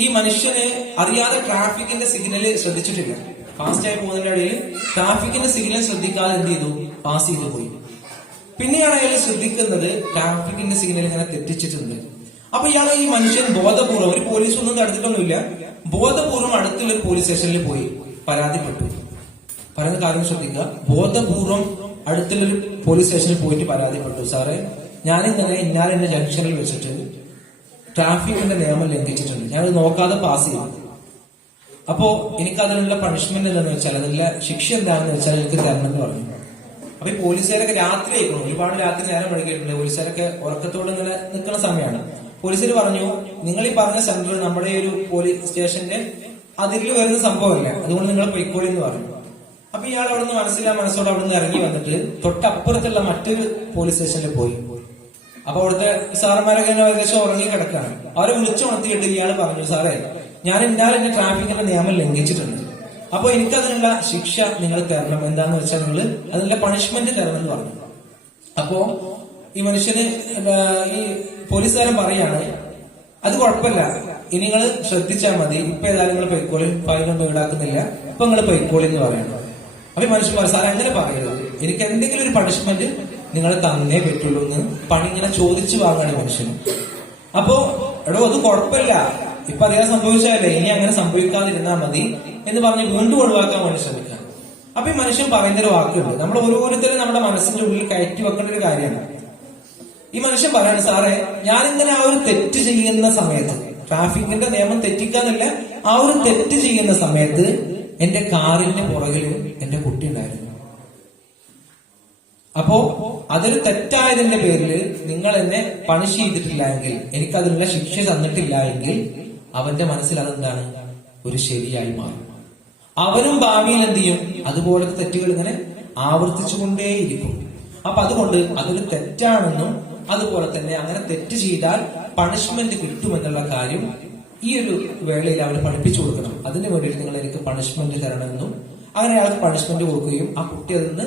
ഈ മനുഷ്യന് അറിയാതെ ട്രാഫിക്കിന്റെ സിഗ്നൽ ശ്രദ്ധിച്ചിട്ടില്ല. ഫാസ്റ്റ് ആയി പോകുന്നതിന്റെ ഇടയിൽ ട്രാഫിക്കിന്റെ സിഗ്നൽ ശ്രദ്ധിക്കാതെ എന്ത് ചെയ്തു? പാസ് ചെയ്തു പോയി. പിന്നെയാണ് അയാൾ ശ്രദ്ധിക്കുന്നത് ട്രാഫിക്കിന്റെ സിഗ്നൽ ഇങ്ങനെ തെറ്റിച്ചിട്ടുണ്ട്. അപ്പൊ ഇയാൾ ഈ മനുഷ്യൻ ബോധപൂർവ്വം, ഒരു പോലീസ് ഒന്നും തടുത്തിട്ടൊന്നുമില്ല, ബോധപൂർവ്വം അടുത്തുള്ള ഒരു പോലീസ് സ്റ്റേഷനിൽ പോയി പരാതിപ്പെട്ടു. പറയുന്ന കാര്യം ശ്രദ്ധിക്കുക. ബോധപൂർവ്വം അടുത്തുള്ളൊരു പോലീസ് സ്റ്റേഷനിൽ പോയിട്ട് പരാതിപ്പെട്ടു, സാറേ, ഞാനിങ്ങനെ ഇന്നാലിന്റെ ജംഗ്ഷനിൽ വെച്ചിട്ട് ട്രാഫിക്കിന്റെ നിയമം ലംഘിച്ചിട്ടുണ്ട്, ഞാനത് നോക്കാതെ പാസ് ചെയ്തു. അപ്പോ എനിക്ക് അതിനുള്ള പണിഷ്മെന്റ് എന്താണെന്ന് വെച്ചാൽ, അതിനുള്ള ശിക്ഷ എന്താണെന്ന് വെച്ചാൽ എനിക്ക് തരണമെന്ന് പറഞ്ഞു. അപ്പൊ ഈ പോലീസുകാരൊക്കെ രാത്രി ആയിക്കണം, ഒരുപാട് രാത്രി നേരം വൈകിട്ടുണ്ട്. പോലീസുകാരൊക്കെ ഉറക്കത്തോട് ഇങ്ങനെ നിൽക്കുന്ന സമയമാണ്. പോലീസുകാർ പറഞ്ഞു, നിങ്ങൾ ഈ പറഞ്ഞ സെന്റർ നമ്മുടെ ഒരു പോലീസ് സ്റ്റേഷന്റെ അതിരിൽ വരുന്ന സംഭവമില്ല, അതുകൊണ്ട് നിങ്ങൾ പൊയ്ക്കോളി എന്ന് പറഞ്ഞു. അപ്പൊ ഇയാൾ അവിടുന്ന് മനസ്സോടെ അവിടുന്ന് ഇറങ്ങി വന്നിട്ട് തൊട്ടപ്പുറത്തുള്ള മറ്റൊരു പോലീസ് സ്റ്റേഷനിൽ പോയി. അപ്പൊ അവിടുത്തെ സാറന്മാരൊക്കെ ഏകദേശം ഉറങ്ങി കിടക്കാണ്. അവരെ വിളിച്ചുണർത്തിയിട്ട് ഇയാൾ പറഞ്ഞു, സാറേ, ഞാൻ ഇന്നാലും എന്റെ ട്രാഫിക്കിന്റെ നിയമം ലംഘിച്ചിട്ടുണ്ട്, അപ്പൊ എനിക്കതിനുള്ള ശിക്ഷ നിങ്ങൾ തരണം, എന്താന്ന് വെച്ചാൽ നിങ്ങൾ അതിനുള്ള പണിഷ്മെന്റ് തരണം എന്ന് പറഞ്ഞു. അപ്പോ ഈ മനുഷ്യന് ഈ പോലീസുകാരൻ പറയാണ്, അത് കുഴപ്പമില്ല, ഇനി നിങ്ങൾ ശ്രദ്ധിച്ചാൽ മതി, ഇപ്പൊ ഏതായാലും നിങ്ങൾ പൊയ്ക്കോളി, ഫൈനൊന്നും ഈടാക്കുന്നില്ല, ഇപ്പൊ നിങ്ങൾ പൊയ്ക്കോളി എന്ന് പറയണം. അപ്പൊ ഈ മനുഷ്യൻ പറയും, സാർ അങ്ങനെ പറയരുത്, എനിക്ക് എന്തെങ്കിലും ഒരു പണിഷ്മെന്റ് നിങ്ങൾ തന്നേ പറ്റുള്ളൂ എന്ന് പണി ഇങ്ങനെ ചോദിച്ചു വാങ്ങാണ് മനുഷ്യന്. അപ്പോ എടോ അത് കുഴപ്പമില്ല, ഇപ്പൊ അറിയാൻ സംഭവിച്ചാലേ, ഇനി അങ്ങനെ സംഭവിക്കാതിരുന്നാൽ മതി എന്ന് പറഞ്ഞ് വീണ്ടും ഒഴിവാക്കാൻ വേണ്ടി ശ്രമിക്കാം. അപ്പൊ ഈ മനുഷ്യൻ പറയുന്നൊരു വാക്കുണ്ട്, നമ്മൾ ഓരോരുത്തരും നമ്മുടെ മനസ്സിന്റെ ഉള്ളിൽ കയറ്റി വെക്കേണ്ട ഒരു കാര്യമാണ്. ഈ മനുഷ്യൻ പറയാണ്, സാറേ, ഞാനിങ്ങനെ ആ ഒരു തെറ്റ് ചെയ്യുന്ന സമയത്ത്, ട്രാഫിക്കിന്റെ നിയമം തെറ്റിക്കാന്നില്ല, ആ ഒരു തെറ്റ് ചെയ്യുന്ന സമയത്ത് എന്റെ കാറിന്റെ പുറകിൽ എന്റെ കുട്ടി ഉണ്ടായിരുന്നു. അപ്പോ അതൊരു തെറ്റായതിന്റെ പേരിൽ നിങ്ങൾ എന്നെ പണിഷ് ചെയ്തിട്ടില്ല എങ്കിൽ, എനിക്കതിനുള്ള ശിക്ഷ തന്നിട്ടില്ല എങ്കിൽ അവന്റെ മനസ്സിൽ അതെന്താണ്, ഒരു ശരിയായി മാറും. അവനും ഭാവിയിൽ എന്ത് ചെയ്യും, അതുപോലത്തെ തെറ്റുകൾ ഇങ്ങനെ ആവർത്തിച്ചുകൊണ്ടേയിരിക്കും. അപ്പൊ അതുകൊണ്ട് അതൊരു തെറ്റാണെന്നും അതുപോലെ തന്നെ അങ്ങനെ തെറ്റ് ചെയ്താൽ പണിഷ്മെന്റ് കിട്ടുമെന്നുള്ള കാര്യം ഈ ഒരു വേളയിൽ അവർ പഠിപ്പിച്ചു കൊടുക്കണം. അതിന് വേണ്ടിയിട്ട് നിങ്ങൾ എനിക്ക് പണിഷ്മെന്റ് തരണമെന്നും അങ്ങനെ അയാൾക്ക് പണിഷ്മെന്റ് കൊടുക്കുകയും ആ കുട്ടി അതിൽ നിന്ന്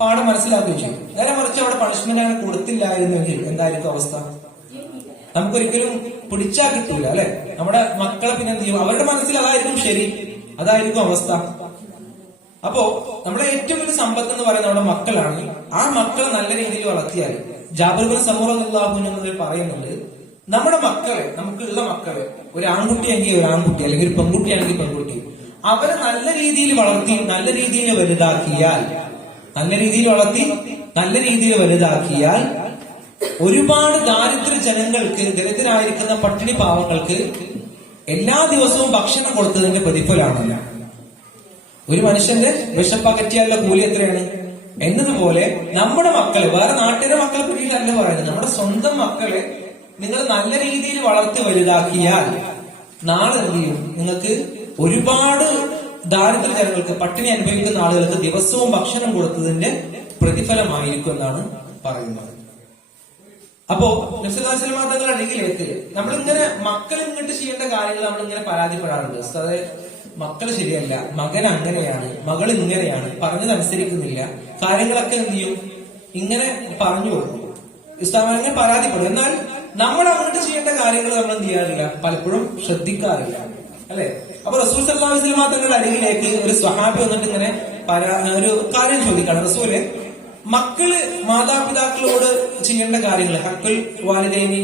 പാഠം മനസ്സിലാക്കുകയും ചെയ്യും. നേരെ മറിച്ച് അവിടെ പണിഷ്മെന്റ് അങ്ങനെ കൊടുത്തില്ലായിരുന്നെങ്കിൽ എന്തായിരിക്കും അവസ്ഥ? നമുക്കൊരിക്കലും പിടിച്ചാൽ കിട്ടൂല അല്ലെ? നമ്മുടെ മക്കളെ പിന്നെ എന്ത് ചെയ്യും, അവരുടെ മനസ്സിൽ അതായിരിക്കും ശരി, അതായിരിക്കും അവസ്ഥ. അപ്പോ നമ്മുടെ ഏറ്റവും വലിയ സമ്പത്ത് എന്ന് പറയുന്നത് നമ്മുടെ മക്കളാണ്. ആ മക്കളെ നല്ല രീതിയിൽ വളർത്തിയാൽ, ജാബിർ ബിൻ സമുറ റളിയല്ലാഹു അൻഹു പറയുന്നുണ്ട്, നമ്മുടെ മക്കളെ, നമുക്കുള്ള മക്കളെ, ഒരു ആൺകുട്ടിയാണെങ്കിൽ ഒരു ആൺകുട്ടി, അല്ലെങ്കിൽ ഒരു പെൺകുട്ടിയാണെങ്കിൽ പെൺകുട്ടി, അവരെ നല്ല രീതിയിൽ വളർത്തി നല്ല രീതിയിൽ വലുതാക്കിയാൽ, നല്ല രീതിയിൽ വളർത്തി നല്ല രീതിയിൽ വലുതാക്കിയാൽ ഒരുപാട് ദാരിദ്ര്യ ജനങ്ങൾക്ക്, ദരിദ്രരായിരിക്കുന്ന പട്ടിണി പാവങ്ങൾക്ക് എല്ലാ ദിവസവും ഭക്ഷണം കൊടുത്തതിന്റെ പ്രതിഫലമാണ്. ഒരു മനുഷ്യന്റെ വിശപ്പകറ്റിയാലുള്ള കൂലി എത്രയാണ് എന്നതുപോലെ നമ്മുടെ മക്കളെ, വേറെ നാട്ടിലെ മക്കളെ പറ്റിയിട്ടല്ല പറയുന്നത്, നമ്മുടെ സ്വന്തം മക്കളെ നിങ്ങൾ നല്ല രീതിയിൽ വളർത്തി വലുതാക്കിയാൽ നാളെ എന്ത് ചെയ്യും, നിങ്ങൾക്ക് ഒരുപാട് ദാരിദ്ര്യ ജനങ്ങൾക്ക്, പട്ടിണി അനുഭവിക്കുന്ന ആളുകൾക്ക് ദിവസവും ഭക്ഷണം കൊടുത്തതിന്റെ പ്രതിഫലമായിരിക്കും എന്നാണ് പറയുന്നത്. അപ്പോ നബി സല്ലല്ലാഹു അലൈഹി വസല്ലം തങ്ങളുടെ അരികിലേക്ക് നമ്മളിങ്ങനെ മക്കൾ ഇങ്ങോട്ട് ചെയ്യേണ്ട കാര്യങ്ങൾ നമ്മളിങ്ങനെ പരാതിപ്പെടാറുണ്ട്. അതായത് മക്കൾ ശരിയല്ല, മകൻ അങ്ങനെയാണ്, മകൾ ഇങ്ങനെയാണ്, പറഞ്ഞതനുസരിക്കുന്നില്ല, കാര്യങ്ങളൊക്കെ എന്ത് ചെയ്യും, ഇങ്ങനെ പറഞ്ഞു കൊടുക്കും. ഇസ്ലാം അങ്ങനെ പരാതിപ്പെടും. എന്നാൽ നമ്മൾ അങ്ങോട്ട് ചെയ്യേണ്ട കാര്യങ്ങൾ നമ്മൾ എന്ത് ചെയ്യാറില്ല, പലപ്പോഴും ശ്രദ്ധിക്കാറില്ല അല്ലെ? അപ്പൊ റസൂൽ സല്ലല്ലാഹു അലൈഹി വസല്ലം തങ്ങളുടെ അരികിലേക്ക് ഒരു സ്വഹാബി വന്നിട്ട് ഇങ്ങനെ ഒരു കാര്യം ചോദിക്കാണ്. റസൂലെ, മക്കള് മാതാപിതാക്കളോട് ചെയ്യേണ്ട കാര്യങ്ങൾ, ഹഖുൽ വാലിദൈനി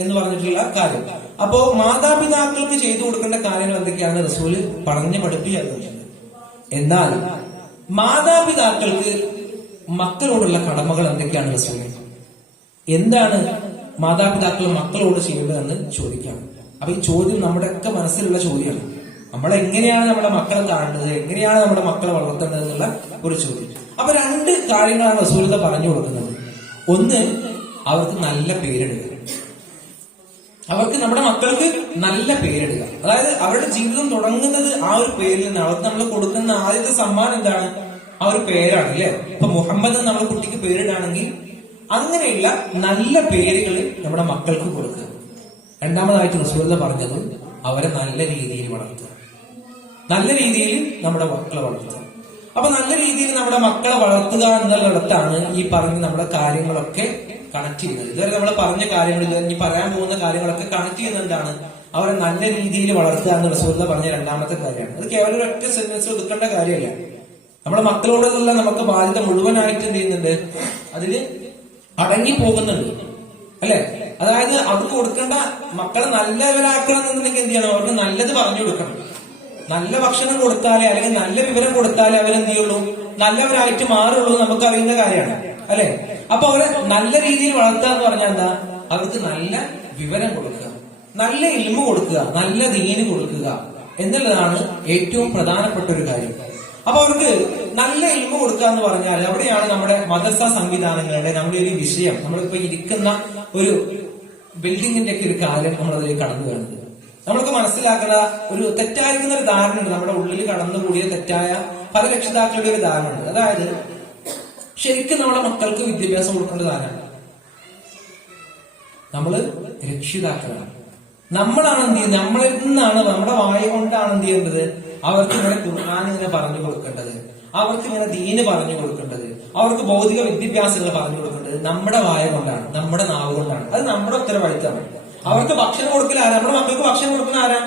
എന്ന് പറഞ്ഞിട്ടുള്ള കാര്യം, അപ്പോ മാതാപിതാക്കൾക്ക് ചെയ്തു കൊടുക്കേണ്ട കാര്യങ്ങൾ എന്തൊക്കെയാണ് റസൂല് പറഞ്ഞു പഠിപ്പിച്ചിട്ടുണ്ട്. എന്നാൽ മാതാപിതാക്കൾക്ക് മക്കളോടുള്ള കടമകൾ എന്തൊക്കെയാണ് റസൂല്, എന്താണ് മാതാപിതാക്കൾ മക്കളോട് ചെയ്യേണ്ടതെന്ന് ചോദിക്കുകയാണ്. അപ്പൊ ഈ ചോദ്യം നമ്മുടെയൊക്കെ മനസ്സിലുള്ള ചോദ്യമാണ്. നമ്മളെങ്ങനെയാണ് നമ്മുടെ മക്കളെ കാണുന്നത്, എങ്ങനെയാണ് നമ്മുടെ മക്കളെ വളർത്തേണ്ടത് എന്നുള്ള ഒരു ചോദ്യം. അപ്പൊ രണ്ട് കാര്യങ്ങളാണ് റസൂലത പറഞ്ഞു കൊടുക്കുന്നത്. ഒന്ന്, അവർക്ക് നല്ല പേരിടുക. അവർക്ക്, നമ്മുടെ മക്കൾക്ക് നല്ല പേരിടുക. അതായത് അവരുടെ ജീവിതം തുടങ്ങുന്നത് ആ ഒരു പേരിൽ നിന്ന്. അവർക്ക് നമ്മൾ കൊടുക്കുന്ന ആദ്യത്തെ സമ്മാനം എന്താണ്, ആ ഒരു പേരാണ് അല്ലെ? ഇപ്പൊ മുഹമ്മദ് എന്ന് നമ്മുടെ കുട്ടിക്ക് പേരിടാണെങ്കിൽ അങ്ങനെയുള്ള നല്ല പേരുകൾ നമ്മുടെ മക്കൾക്ക് കൊടുക്കുക. രണ്ടാമതായിട്ട് റസൂലത പറഞ്ഞത് അവരെ നല്ല രീതിയിൽ വളർത്തുക, നല്ല രീതിയിൽ നമ്മുടെ മക്കളെ വളർത്തുക. അപ്പൊ നല്ല രീതിയിൽ നമ്മുടെ മക്കളെ വളർത്തുക എന്നുള്ളിടത്താണ് ഈ പറഞ്ഞ നമ്മുടെ കാര്യങ്ങളൊക്കെ കണക്ട് ചെയ്യുന്നത്. ഇതുവരെ നമ്മൾ പറഞ്ഞ കാര്യങ്ങളിൽ ഇനി പറയാൻ പോകുന്ന കാര്യങ്ങളൊക്കെ കണക്ട് ചെയ്യുന്നതാണ് അവരെ നല്ല രീതിയിൽ വളർത്തുക എന്ന് റസൂലത പറഞ്ഞ രണ്ടാമത്തെ കാര്യമാണ്. അത് കേവലം ഒരു ഒറ്റ സെന്റൻസ് ഒതുക്കേണ്ട കാര്യമല്ല. നമ്മുടെ മക്കളോടുള്ള നമുക്ക് ബാധ്യത മുഴുവനായിട്ട് എന്ത് ചെയ്യുന്നുണ്ട്, അതിന് അടങ്ങി പോകുന്നുണ്ട് അല്ലെ? അതായത് അവർക്ക് കൊടുക്കേണ്ട, മക്കളെ നല്ലവരാക്കണം എന്നുണ്ടെങ്കിൽ എന്ത് ചെയ്യണം, അവർക്ക് നല്ലത് പറഞ്ഞു കൊടുക്കണം. നല്ല ഭക്ഷണം കൊടുത്താലേ, അല്ലെങ്കിൽ നല്ല വിവരം കൊടുത്താലേ അവരെന്ത് ചെയ്യുള്ളൂ, നല്ലവരായിട്ട് മാറുള്ളൂ. നമുക്ക് അറിയുന്ന കാര്യമാണ് അല്ലെ? അപ്പൊ അവരെ നല്ല രീതിയിൽ വളർത്തുക എന്ന് പറഞ്ഞാൽ എന്താ, അവർക്ക് നല്ല വിവരം കൊടുക്കുക, നല്ല ഇൽമു കൊടുക്കുക, നല്ല ദീന് കൊടുക്കുക എന്നുള്ളതാണ് ഏറ്റവും പ്രധാനപ്പെട്ട ഒരു കാര്യം. അപ്പൊ അവർക്ക് നല്ല ഇൽമു കൊടുക്കുക എന്ന് പറഞ്ഞാൽ അവിടെയാണ് നമ്മുടെ മദ്രസ സംവിധാനങ്ങളുടെ നമ്മുടെ ഒരു വിഷയം, നമ്മളിപ്പോ ഇരിക്കുന്ന ഒരു ബിൽഡിങ്ങിന്റെ ഒക്കെ ഒരു കാര്യം നമ്മളതിലേക്ക് കടന്നു വരുന്നത്. നമ്മൾക്ക് മനസ്സിലാക്കുന്ന ഒരു തെറ്റായിരിക്കുന്ന ഒരു ധാരണ ഉണ്ട്, നമ്മുടെ ഉള്ളിൽ കടന്നുകൂടിയ തെറ്റായ പല രക്ഷിതാക്കളുടെ ഒരു ധാരണ ഉണ്ട്. അതായത് ശരിക്കും നമ്മുടെ മക്കൾക്ക് വിദ്യാഭ്യാസം കൊടുക്കേണ്ട ധാരണ നമ്മള് രക്ഷിതാക്കളാണ്. നമ്മളാണ് എന്ത് ചെയ്യുന്നത്, നമ്മളിൽ നിന്നാണ്, നമ്മുടെ വായ കൊണ്ടാണ് എന്ത് ചെയ്യേണ്ടത്, അവർക്ക് ഇങ്ങനെ ഖുർആൻ ഇങ്ങനെ പറഞ്ഞു കൊടുക്കേണ്ടത്, അവർക്ക് ഇങ്ങനെ ദീന് പറഞ്ഞു കൊടുക്കേണ്ടത്, അവർക്ക് ഭൗതിക വിദ്യാഭ്യാസങ്ങൾ പറഞ്ഞു കൊടുക്കേണ്ടത് നമ്മുടെ വായ കൊണ്ടാണ്, നമ്മുടെ നാവ് കൊണ്ടാണ്. അത് നമ്മുടെ ഉത്തരവാദിത്തമാണ്. അവർക്ക് ഭക്ഷണം കൊടുക്കൽ ആരാ, നമ്മുടെ മക്കൾക്ക് ഭക്ഷണം കൊടുക്കുന്ന ആരാ,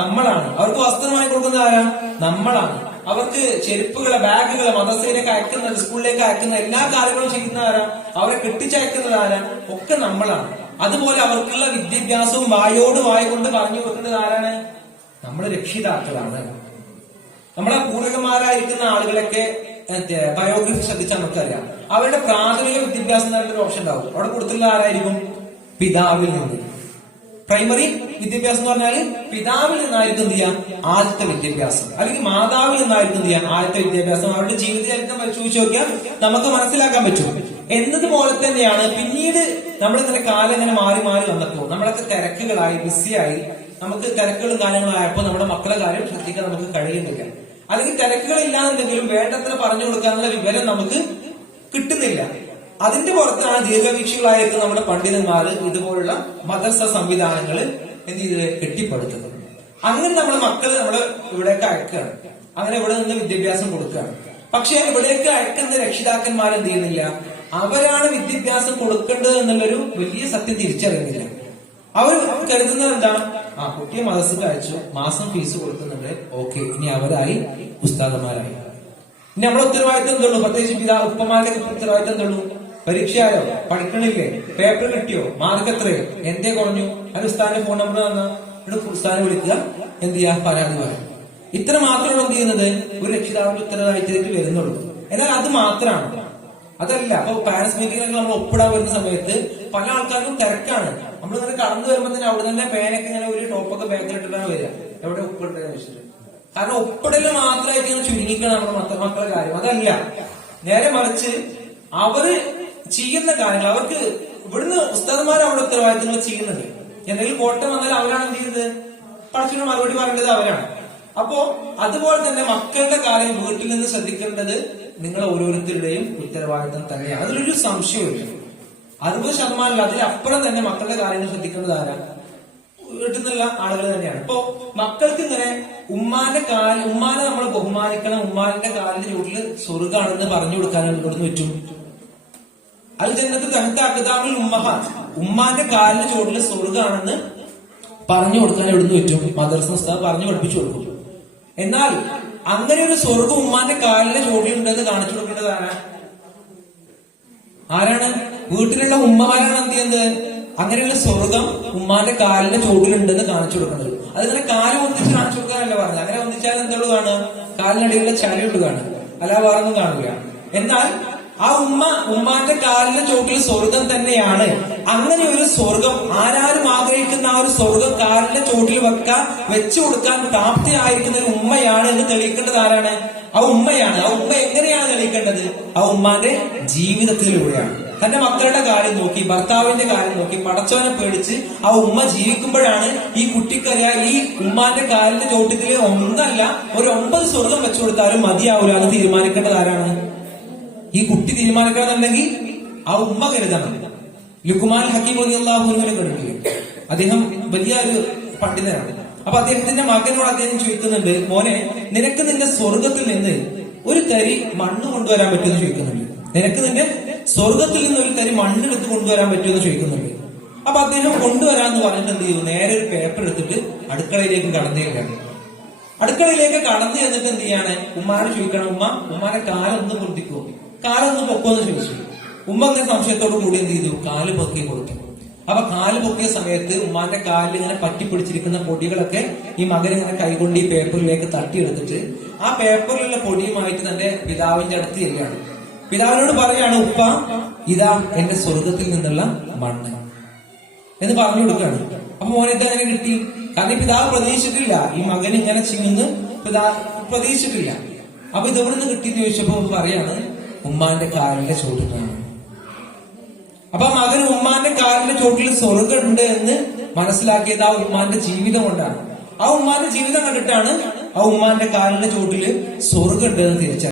നമ്മളാണ്. അവർക്ക് വസ്ത്രമായി കൊടുക്കുന്ന ആരാ, നമ്മളാണ്. അവർക്ക് ചെരുപ്പുകളെ, ബാഗുകളെ, മദ്രസയിലേക്ക് അയക്കുന്ന, സ്കൂളിലേക്ക് അയക്കുന്ന എല്ലാ കാര്യങ്ങളും ചെയ്യുന്ന ആരാ, അവരെ കെട്ടിച്ചയക്കുന്നത് ആരാ, ഒക്കെ നമ്മളാണ്. അതുപോലെ അവർക്കുള്ള വിദ്യാഭ്യാസവും വായോട് വായ കൊണ്ട് പറഞ്ഞു കൊടുക്കുന്നത് ആരാണ്, നമ്മുടെ രക്ഷിതാക്കളാണ്. നമ്മളെ പൂർവികന്മാരായിരിക്കുന്ന ആളുകളൊക്കെ ബയോഗ്രഫി ശ്രദ്ധിച്ചാൽ നമുക്കറിയാം, അവരുടെ പ്രാഥമിക വിദ്യാഭ്യാസം എന്നൊരു ഓപ്ഷൻ ഉണ്ടാവും. അവിടെ കൊടുത്തുള്ള ആരായിരിക്കും, പിതാവിൽ നിന്ന്. പ്രൈമറി വിദ്യാഭ്യാസം എന്ന് പറഞ്ഞാൽ പിതാവിൽ നിന്നായിരിക്കും എന്ത് ചെയ്യാം, ആദ്യത്തെ വിദ്യാഭ്യാസം, അല്ലെങ്കിൽ മാതാവിൽ നിന്നായിരിക്കും എന്ത് ചെയ്യാം, ആദ്യത്തെ വിദ്യാഭ്യാസം. അവരുടെ ജീവിത ചരിത്രം പരിശോധിച്ച് നോക്കിയാൽ നമുക്ക് മനസ്സിലാക്കാൻ പറ്റും. എന്നതുപോലെ തന്നെയാണ് പിന്നീട് നമ്മളിങ്ങനെ കാലം ഇങ്ങനെ മാറി മാറി വന്നപ്പോൾ നമ്മളൊക്കെ തിരക്കുകളായി ബിസിയായി, നമുക്ക് തിരക്കുകളും കാര്യങ്ങളായപ്പോൾ നമ്മുടെ മക്കളെ കാര്യം ശ്രദ്ധിക്കാൻ നമുക്ക് കഴിയുന്നില്ല. അല്ലെങ്കിൽ തിരക്കുകളില്ലാന്നുണ്ടെങ്കിലും വേണ്ടത്ര പറഞ്ഞു കൊടുക്കാനുള്ള വിവരം നമുക്ക് കിട്ടുന്നില്ല. അതിന്റെ പുറത്താണ് ദീർഘവീക്ഷികളായിരിക്കും നമ്മുടെ പണ്ഡിതന്മാർ ഇതുപോലുള്ള മദ്രസ സംവിധാനങ്ങൾ എന്ത് ചെയ്ത് കെട്ടിപ്പടുത്തുന്നത്. അങ്ങനെ നമ്മുടെ മക്കള് നമ്മള് ഇവിടേക്ക് അയക്കുകയാണ്, അങ്ങനെ ഇവിടെ നിന്ന് വിദ്യാഭ്യാസം കൊടുക്കുകയാണ്. പക്ഷെ ഇവിടേക്ക് അയക്കുന്ന രക്ഷിതാക്കന്മാർ എന്ത് ചെയ്യുന്നില്ല, അവരാണ് വിദ്യാഭ്യാസം കൊടുക്കേണ്ടത് എന്നുള്ളൊരു വലിയ സത്യം തിരിച്ചറിയുന്നില്ല. അവർ കരുതുന്നത് എന്താ, കുട്ടിയെ മദ്രസക്ക് അയച്ചു, മാസം ഫീസ് കൊടുക്കുന്നുണ്ട്, ഓക്കെ, ഇനി അവരായി ഉസ്താദന്മാരായി. ഇനി നമ്മളെ ഉത്തരവാദിത്തം എന്തുള്ളൂ, പ്രത്യേകിച്ച് ഉപ്പമാരുടെ ഉത്തരവാദിത്തം എന്തുള്ളൂ, പരീക്ഷയായോ, പഠിക്കണില്ലേ, പേപ്പർ കിട്ടിയോ, മാർക്ക് എത്രയോ, എന്തേ കുറഞ്ഞു, അത് ഉസ്താദിന്റെ ഫോൺ നമ്പർ തന്നാ ഉസ്താദിനെ വിളിക്കുക, എന്ത് ചെയ്യാ, പരാതി പറയാം. ഇത്ര മാത്രമാണ് എന്ത് ചെയ്യുന്നത് ഒരു രക്ഷിതാവിന്റെ ഉത്തരവാദിത്തത്തിലേക്ക് വരുന്നുള്ളൂ. എന്നാൽ അത് മാത്രമാണ്, അതല്ല. അപ്പൊ പാരന്റ്സ് മീറ്റിംഗിലൊക്കെ നമ്മൾ ഒപ്പിടാൻ വരുന്ന സമയത്ത് പല ആൾക്കാർക്കും തിരക്കാണ്. നമ്മളിങ്ങനെ കടന്നു വരുമ്പോൾ തന്നെ അവിടെ തന്നെ പേനൊക്കെ ഇങ്ങനെ ഒരു ടോപ്പൊക്കെ ബാക്കിലിട്ടിട്ടാണ് വരിക, എവിടെ ഒപ്പിടേണ്ടത് വെച്ചിട്ട്. കാരണം ഒപ്പിടല് മാത്രമായിട്ട് ഇങ്ങനെ ചുരുങ്ങിക്കണം നമ്മുടെ മക്കളുടെ കാര്യം. അതല്ല, നേരെ മറിച്ച് അവര് ചെയ്യുന്ന കാര്യങ്ങൾ, അവർക്ക് ഇവിടുന്ന് ഉസ്താദന്മാർ അവിടെ ഉത്തരവാദിത്തങ്ങൾ ചെയ്യുന്നുണ്ട്. എന്തെങ്കിലും കോട്ടം വന്നാൽ അവരാണ് എന്ത് ചെയ്യുന്നത്, പഠിച്ചിട്ട് മറുപടി പറയേണ്ടത് അവരാണ്. അപ്പോ അതുപോലെ തന്നെ മക്കളുടെ കാര്യം വീട്ടിൽ നിന്ന് ശ്രദ്ധിക്കേണ്ടത് നിങ്ങൾ ഓരോരുത്തരുടെയും ഉത്തരവാദിത്തം തന്നെയാണ്. അതിലൊരു സംശയമില്ല. 60% അതിലപ്പുറം തന്നെ മക്കളുടെ കാര്യങ്ങൾ ശ്രദ്ധിക്കേണ്ടത് ആരാ, വീട്ടിൽ നിന്നുള്ള ആളുകൾ തന്നെയാണ്. ഇപ്പോ മക്കൾക്ക് ഇങ്ങനെ ഉമ്മാനെ നമ്മൾ ബഹുമാനിക്കണം, ഉമ്മാന്റെ കാലിന്റെ ചൂട്ടില് സ്വർഗാണെന്ന് പറഞ്ഞു കൊടുക്കാനാണ് ഇവിടുന്ന് പറ്റും. അത് ജന്നത്ത് തഹ്താഖിദാമിൽ ഉമ്മഹാത്ത്, ഉമ്മാന്റെ കാലിന്റെ ചൂട്ടില് സ്വർഗാണെന്ന് പറഞ്ഞു കൊടുക്കാൻ എവിടുന്ന് പറ്റും, മദ്രസ ഉസ്താദ് പറഞ്ഞു പഠിപ്പിച്ചു കൊടുക്കും. എന്നാൽ അങ്ങനെ ഒരു സ്വർഗം ഉമ്മാന്റെ കാലിന്റെ ചോട്ടിലുണ്ടെന്ന് കാണിച്ചു കൊടുക്കേണ്ടത് ആരാണ്? വീട്ടിലുള്ള ഉമ്മമാരാണ് എന്ത് ചെയ്യുന്നത്, അങ്ങനെയുള്ള സ്വർഗം ഉമ്മാന്റെ കാലിന്റെ ചോട്ടിലുണ്ടെന്ന് കാണിച്ചു കൊടുക്കുന്നത്. അതിങ്ങനെ കാല് ഒന്നിച്ച് കാണിച്ചു കൊടുക്കാനല്ല പറഞ്ഞത്. അങ്ങനെ ഒന്നിച്ചാൽ എന്തുള്ളൂ കാണുക, കാലിനടിയിലുള്ള ചളിയുള്ളൂ കാണുക, അല്ല വേറൊന്നും കാണുക. എന്നാൽ ആ ഉമ്മാന്റെ കാലിന്റെ ചോട്ടിൽ സ്വർഗം തന്നെയാണ്. അങ്ങനെ ഒരു സ്വർഗം ആരാരും ആഗ്രഹിക്കുന്ന ആ ഒരു സ്വർഗം കാലിന്റെ ചോട്ടിൽ വെച്ചു കൊടുക്കാൻ പ്രാപ്തിയായിരിക്കുന്ന ഒരു ഉമ്മയാണ് എന്ന് തെളിയിക്കേണ്ടത് ആരാണ്? ആ ഉമ്മയാണ്. ആ ഉമ്മ എങ്ങനെയാണ് തെളിയിക്കേണ്ടത്? ആ ഉമ്മാന്റെ ജീവിതത്തിലൂടെയാണ്. തന്റെ മക്കളുടെ കാര്യം നോക്കി, ഭർത്താവിന്റെ കാര്യം നോക്കി, പടച്ചവനെ പേടിച്ച് ആ ഉമ്മ ജീവിക്കുമ്പോഴാണ് ഈ കുട്ടിക്കറിയാം ഈ ഉമ്മാന്റെ കാലിന്റെ ചോട്ടത്തില് ഒന്നല്ല ഒരു 9 സ്വർഗം വെച്ചു കൊടുത്താലും മതിയാവില്ല എന്ന് തീരുമാനിക്കേണ്ടത് ആരാണ്? ഈ കുട്ടി തീരുമാനിക്കണമെന്നുണ്ടെങ്കിൽ ആ ഉമ്മ കരുതണം. ലുഖ്മാൻ ഹക്കീം റളിയല്ലാഹു അൻഹുവിനെ കണ്ടിട്ടില്ലേ? അദ്ദേഹം വലിയ ഒരു പണ്ഡിതനാണ്. അപ്പൊ അദ്ദേഹത്തിന്റെ മകനോട് അദ്ദേഹം ചോദിക്കുന്നുണ്ട്, മോനെ, നിനക്ക് നിന്റെ സ്വർഗത്തിൽ നിന്ന് ഒരു തരി മണ്ണ് കൊണ്ടുവരാൻ പറ്റുമെന്ന് ചോദിക്കുന്നുണ്ട്. നിനക്ക് നിന്റെ സ്വർഗത്തിൽ നിന്ന് ഒരു തരി മണ്ണെടുത്ത് കൊണ്ടുവരാൻ പറ്റുമെന്ന് ചോദിക്കുന്നുണ്ട്. അപ്പൊ അദ്ദേഹം കൊണ്ടുവരാന്ന് പറഞ്ഞിട്ട് എന്ത് ചെയ്തു, നേരെ ഒരു പേപ്പർ എടുത്തിട്ട് അടുക്കളയിലേക്ക് കടന്നേക്കാണ്. അടുക്കളയിലേക്ക് കടന്നു ചെന്നിട്ട് എന്ത് ചെയ്യാണ്, ഉമ്മാനെ ചോദിക്കണം, ഉമ്മാനെ കാലൊന്ന് പൊന്തിക്കോ, കാലൊന്ന് പൊക്കോന്ന് ചോദിച്ചു. ഉമ്മ അങ്ങനെ സംശയത്തോടു കൂടി എന്ത് ചെയ്തു, കാല് പൊക്കി കൊടുത്തു. അപ്പൊ കാല് പൊക്കിയ സമയത്ത് ഉമ്മാന്റെ കാലിൽ ഇങ്ങനെ പറ്റിപ്പിടിച്ചിരിക്കുന്ന പൊടികളൊക്കെ ഈ മകൻ ഇങ്ങനെ കൈകൊണ്ട് ഈ പേപ്പറിലേക്ക് തട്ടിയെടുത്തിട്ട് ആ പേപ്പറിലുള്ള പൊടിയുമായിട്ട് തന്റെ പിതാവിന്റെ അടുത്ത് ചെല്ലുകയാണ്. പിതാവിനോട് പറയാണ്, ഉപ്പ, ഇതാ എന്റെ സ്വർഗത്തിൽ നിന്നുള്ള മണ്ണ് എന്ന് പറഞ്ഞു കൊടുക്കുകയാണ്. അപ്പൊ മോനെ ഇതങ്ങനെ കിട്ടി? കാരണം ഈ പിതാവ് പ്രതീക്ഷിച്ചിട്ടില്ല ഈ മകൻ ഇങ്ങനെ ചെയ്യുമെന്ന് പിതാവ് പ്രതീക്ഷിച്ചിട്ടില്ല. അപ്പൊ ഇതെവിടെ നിന്ന് കിട്ടിയെന്ന് ചോദിച്ചപ്പോ പറയാണ്, ഉമ്മാന്റെ കാലിന്റെ ചോട്ടിലാണ്. അപ്പൊ മകൻ ഉമ്മാന്റെ കാലിന്റെ ചോട്ടിൽ സ്വർഗമുണ്ട് എന്ന് മനസ്സിലാക്കിയത് ആ ഉമ്മാന്റെ ജീവിതം കൊണ്ടാണ്. ആ ഉമ്മാന്റെ ജീവിതം കണ്ടിട്ടാണ് ആ ഉമ്മാന്റെ കാലിന്റെ ചോട്ടില് സ്വർഗമുണ്ട് എന്ന് തിരിച്ചറിഞ്ഞത്.